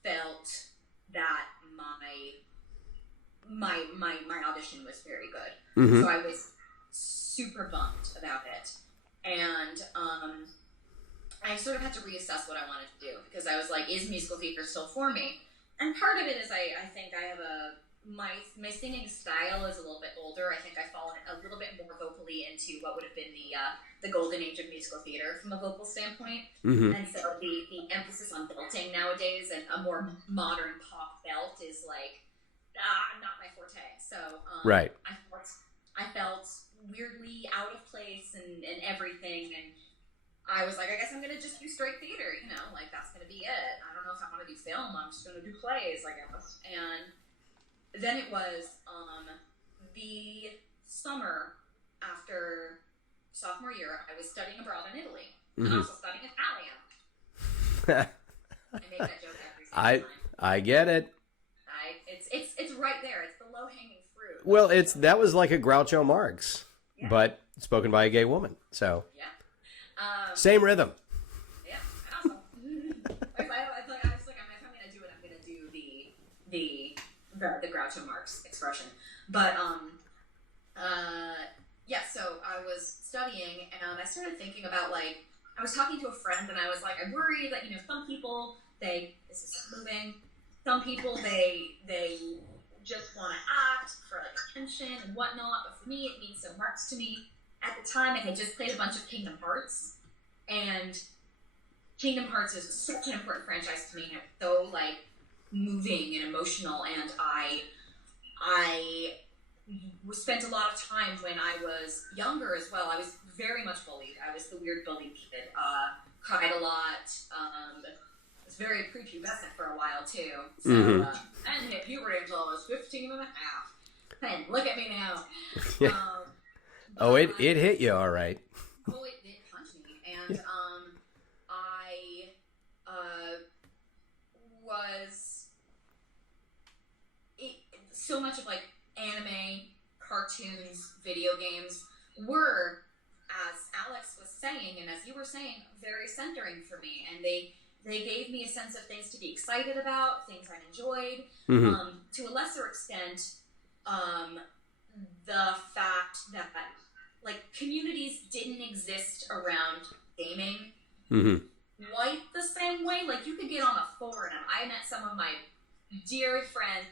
felt that my audition was very good. Mm-hmm. So I was super bummed about it. And I sort of had to reassess what I wanted to do because I was like, is musical theater still for me? And part of it is I think I have my singing style is a little bit older. I think I fall a little bit more vocally into what would have been the golden age of musical theater from a vocal standpoint. Mm-hmm. And so the emphasis on belting nowadays and a more modern pop belt is like not my forte. So Right. I felt weirdly out of place and everything, and I was like, I guess I'm gonna just do straight theater, you know, like that's gonna be it. I don't know if I want to do film. I'm just gonna do plays, I guess. And then it was the summer after sophomore year, I was studying abroad in Italy and also studying Italian. I make that joke every single time. I get it. It's right there. It's the low hanging fruit. Well, that was like a Groucho Marx, but spoken by a gay woman. So yeah, same rhythm. Yeah, awesome. I was like, if I'm gonna do it, I'm gonna do the Groucho Marx expression. But yeah. So I was studying, and I started thinking about like I was talking to a friend, and I was like, I worry that some people this is moving. Some people they just want to act for like attention and whatnot, but for me it means so much to me. At the time, I had just played a bunch of Kingdom Hearts, and Kingdom Hearts is such an important franchise to me, and it's so like moving and emotional. And I spent a lot of time when I was younger as well. I was very much bullied. I was the weird bullied kid. Cried a lot. Was very prepubescent for a while too. So I didn't hit puberty until I was 15 and a half. And look at me now. It hit you all right. Oh, it did punch me. And so much of like anime, cartoons, video games were, as Alex was saying and as you were saying, very centering for me, and they gave me a sense of things to be excited about, things I enjoyed. To a lesser extent, the fact that like communities didn't exist around gaming quite the same way. Like you could get on a forum. I met some of my dear friends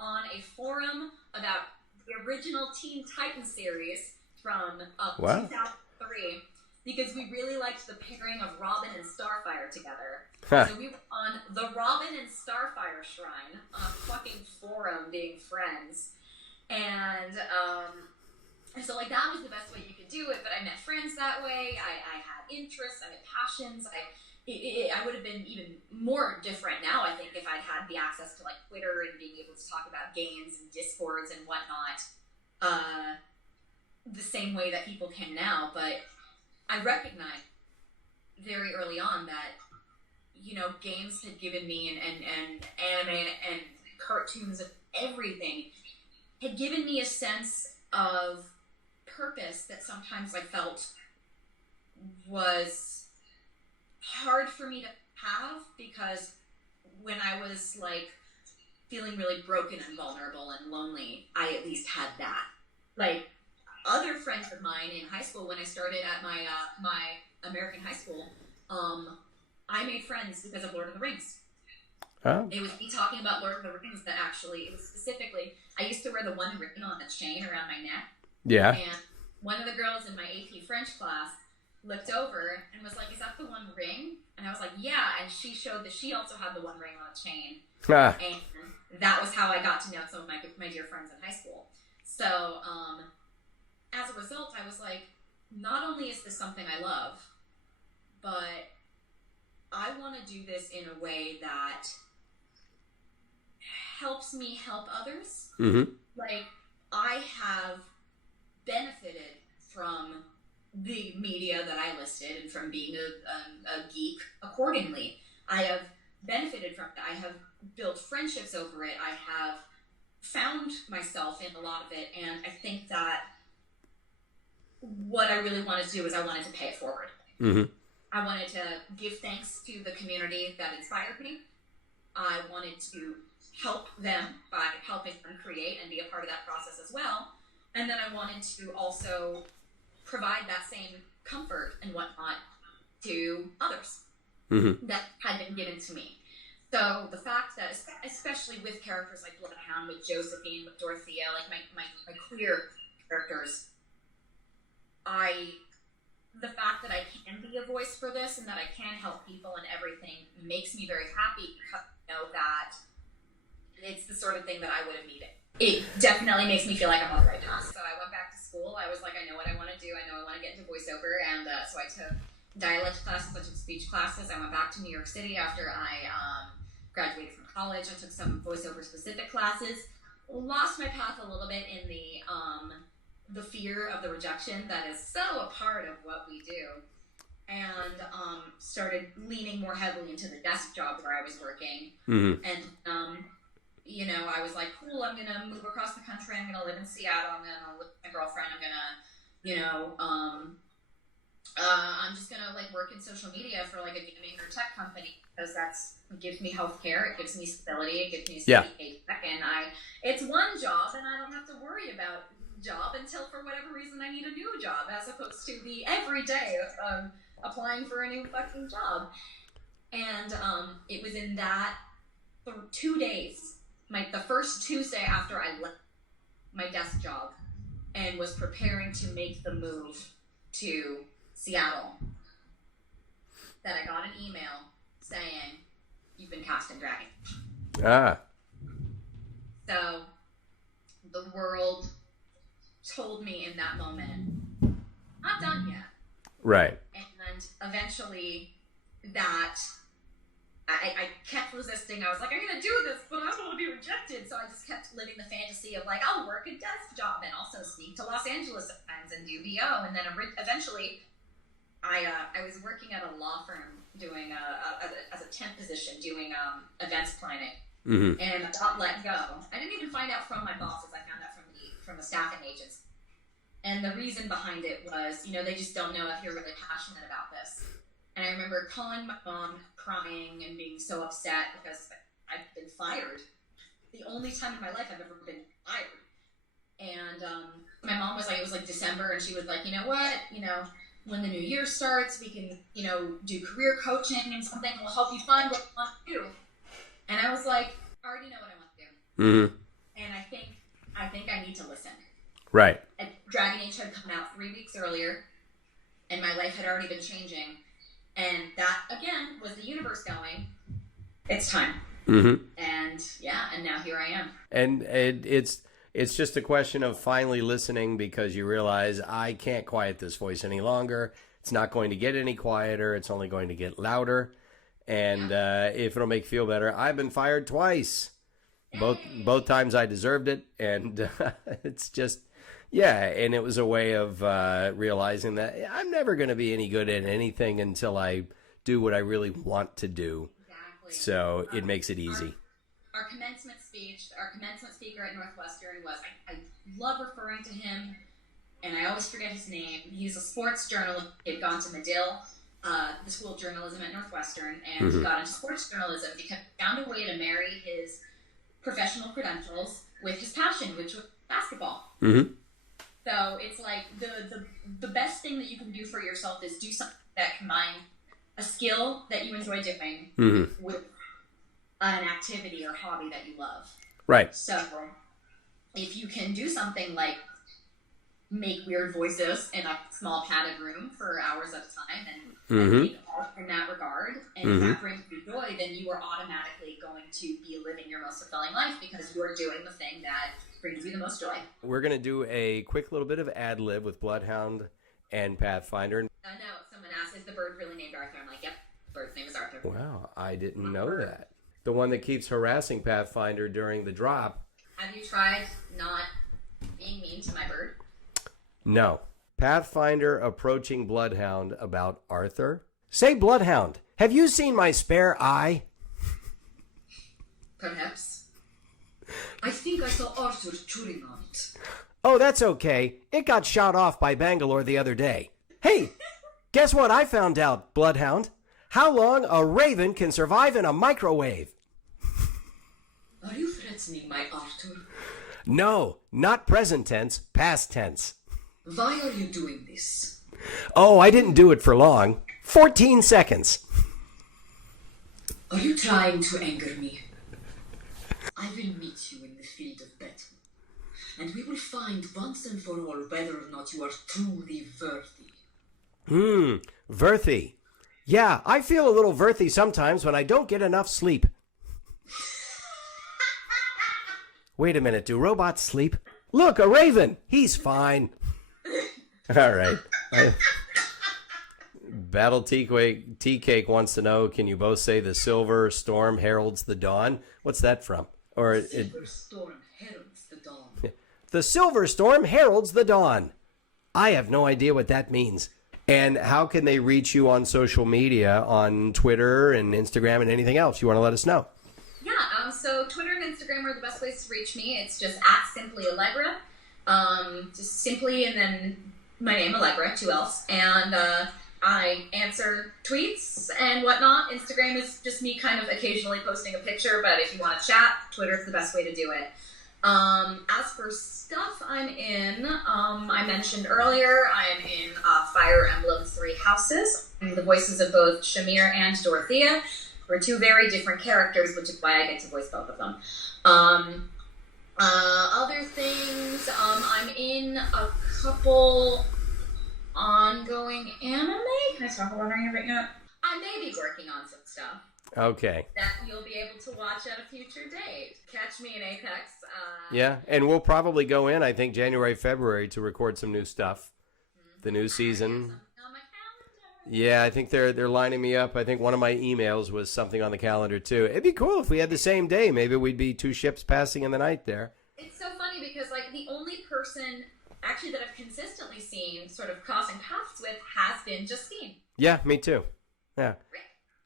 on a forum about the original Teen Titans series from 2003. Because we really liked the pairing of Robin and Starfire together. So we were on the Robin and Starfire shrine on a fucking forum being friends. And so like that was the best way you could do it, but I met friends that way. I had interests, I had passions. I would have been even more different now, I think, if I'd had the access to like Twitter and being able to talk about games and Discords and whatnot the same way that people can now. But I recognized very early on that, games had given me and anime and cartoons and everything had given me a sense of purpose that sometimes I felt was hard for me to have, because when I was like feeling really broken and vulnerable and lonely, I at least had that. Like other friends of mine in high school, when I started at my my American high school, I made friends because of Lord of the Rings. Oh. It was me talking about Lord of the Rings that actually, it was specifically, I used to wear the one ring on a chain around my neck. Yeah. And one of the girls in my AP French class looked over and was like, "Is that the one ring?" And I was like, "Yeah." And she showed that she also had the one ring on a chain. And that was how I got to know some of my dear friends in high school. So, as a result, I was like, not only is this something I love, but I want to do this in a way that helps me help others. Mm-hmm. Like, I have benefited from the media that I listed and from being a geek accordingly. I have benefited from it. I have built friendships over it. I have found myself in a lot of it, and I think that what I really wanted to do is I wanted to pay it forward. Mm-hmm. I wanted to give thanks to the community that inspired me. I wanted to help them by helping them create and be a part of that process as well. And then I wanted to also provide that same comfort and whatnot to others that had been given to me. So the fact that, especially with characters like Bloodhound, with Josephine, with Dorothea, like my queer characters, the fact that I can be a voice for this and that I can help people and everything makes me very happy, because I know that it's the sort of thing that I would have needed. It definitely makes me feel like I'm on the right path. So I went back to school. I was like, I know what I want to do. I know I want to get into voiceover. And so I took dialect classes, I took speech classes. I went back to New York City after I graduated from college. I took some voiceover specific classes. Lost my path a little bit in the fear of the rejection that is so a part of what we do. And started leaning more heavily into the desk job where I was working. And you know, I was like, cool, I'm going to move across the country. I'm going to live in Seattle. I'm going to live with my girlfriend. I'm going to, you know, I'm just going to like work in social media for like a gaming or tech company, because it gives me healthcare. It gives me stability. It gives me a steady paycheck. And it's one job, and I don't have to worry about job until for whatever reason I need a new job, as opposed to the everyday of applying for a new fucking job. And it was in that for 2 days, the first Tuesday after I left my desk job and was preparing to make the move to Seattle, that I got an email saying, you've been cast in Dragon. So the world told me in that moment, not done yet. Right. And eventually that I kept resisting. I was like, I'm going to do this, but I don't want to be rejected. So I just kept living the fantasy of like, I'll work a desk job and also sneak to Los Angeles sometimes and do VO. And then eventually I was working at a law firm doing as a temp position doing events planning. And I got let go. I didn't even find out from my bosses. I found out from the staffing agency. And the reason behind it was, you know, they just don't know if you're really passionate about this. And I remember calling my mom, crying and being so upset because I've been fired. The only time in my life I've ever been fired. And my mom was like, it was like December, and she was like, you know what, you know, when the new year starts, we can, you know, do career coaching and something will help you find what you want to do. And I was like, I already know what I want to do. And I think I need to listen. Right. And Dragon Age had come out 3 weeks earlier, and my life had already been changing. And that, again, was the universe going, it's time. And yeah, and now here I am. And it's just a question of finally listening, because you realize I can't quiet this voice any longer. It's not going to get any quieter. It's only going to get louder. And if it'll make you feel better, I've been fired twice. Both times I deserved it. And it's just, yeah. And it was a way of realizing that I'm never going to be any good at anything until I do what I really want to do. Exactly. So it makes it easy. Our commencement speaker at Northwestern was, I love referring to him, and I always forget his name. He's a sports journalist. He had gone to Medill, the School of Journalism at Northwestern, and he got into sports journalism because he found a way to marry his professional credentials with his passion, which was basketball. So it's like the best thing that you can do for yourself is do something that combines a skill that you enjoy doing with an activity or hobby that you love. Right. So if you can do something like make weird voices in a small padded room for hours at a time and make art in that regard, and if that brings you joy, then you are automatically going to be living your most fulfilling life because you are doing the thing that brings you the most joy. We're going to do a quick little bit of Ad-lib with Bloodhound and Pathfinder. No, someone asked, is the bird really named Arthur? I'm like, yep, the bird's name is Arthur. Wow, I didn't know that. The one that keeps harassing Pathfinder during the drop. Have you tried not being mean to my bird? No. Pathfinder approaching Bloodhound about Arthur. Say, Bloodhound, have you seen my spare eye? Perhaps. I think I saw Arthur chewing on it. Oh, that's okay. It got shot off by Bangalore the other day. Hey, guess what I found out, Bloodhound? How long a raven can survive in a microwave. Are you threatening my Arthur? No, not present tense, past tense. Why are you doing this? Oh, I didn't do it for long. 14 seconds. Are you trying to anger me? I will meet you in the field of battle, and we will find once and for all whether or not you are truly worthy. Worthy. Yeah, I feel a little worthy sometimes when I don't get enough sleep. Wait a minute, do robots sleep? Look, a raven. He's fine. All right. Battle Tea Cake wants to know, can you both say the silver storm heralds the dawn? What's that from? Or Silver storm heralds the dawn. The silver storm heralds the dawn. I have no idea what that means. And how can they reach you on social media, on Twitter and Instagram and anything else? You want to let us know? Yeah, so Twitter and Instagram are the best ways to reach me. It's just at simply Allegra. Just simply and then my name, Allegra, 2 L's. And I answer tweets and whatnot. Instagram is just me kind of occasionally posting a picture, but if you want to chat, Twitter's the best way to do it. As for stuff I'm in, I mentioned earlier, I am in Fire Emblem 3 Houses. I'm the voices of both Shamir and Dorothea. We're 2 very different characters, which is why I get to voice both of them. Other things, I'm in a couple ongoing anime. Can I talk about any of it yet? I may be working on some stuff. Okay. That you'll be able to watch at a future date. Catch me in Apex. Yeah, and we'll probably go in, I think, January, February to record some new stuff. The new season. On my calendar. Yeah, I think they're lining me up. I think one of my emails was something on the calendar, too. It'd be cool if we had the same day. Maybe we'd be 2 ships passing in the night there. It's so funny because, like, the only person actually that I've consistently seen sort of crossing paths with has been Justine. Yeah, me too. Yeah.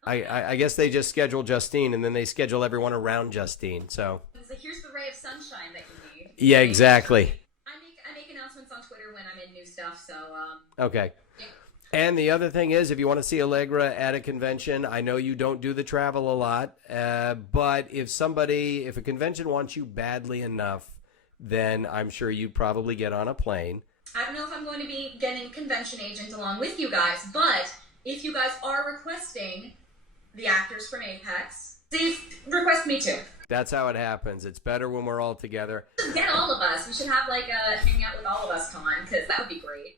I guess they just schedule Justine, and then they schedule everyone around Justine. So It's like, here's the ray of sunshine that you need. yeah, exactly. I make announcements on Twitter when I'm in new stuff, so Okay. yeah. And the other thing is, if you want to see Allegra at a convention, I know you don't do the travel a lot, but if a convention wants you badly enough, then I'm sure you'd probably get on a plane. I don't know if I'm going to be getting convention agent along with you guys, but if you guys are requesting the actors from Apex, please request me too. That's how it happens. It's better when we're all together. Get all of us. We should have like a hangout with all of us con, because that would be great.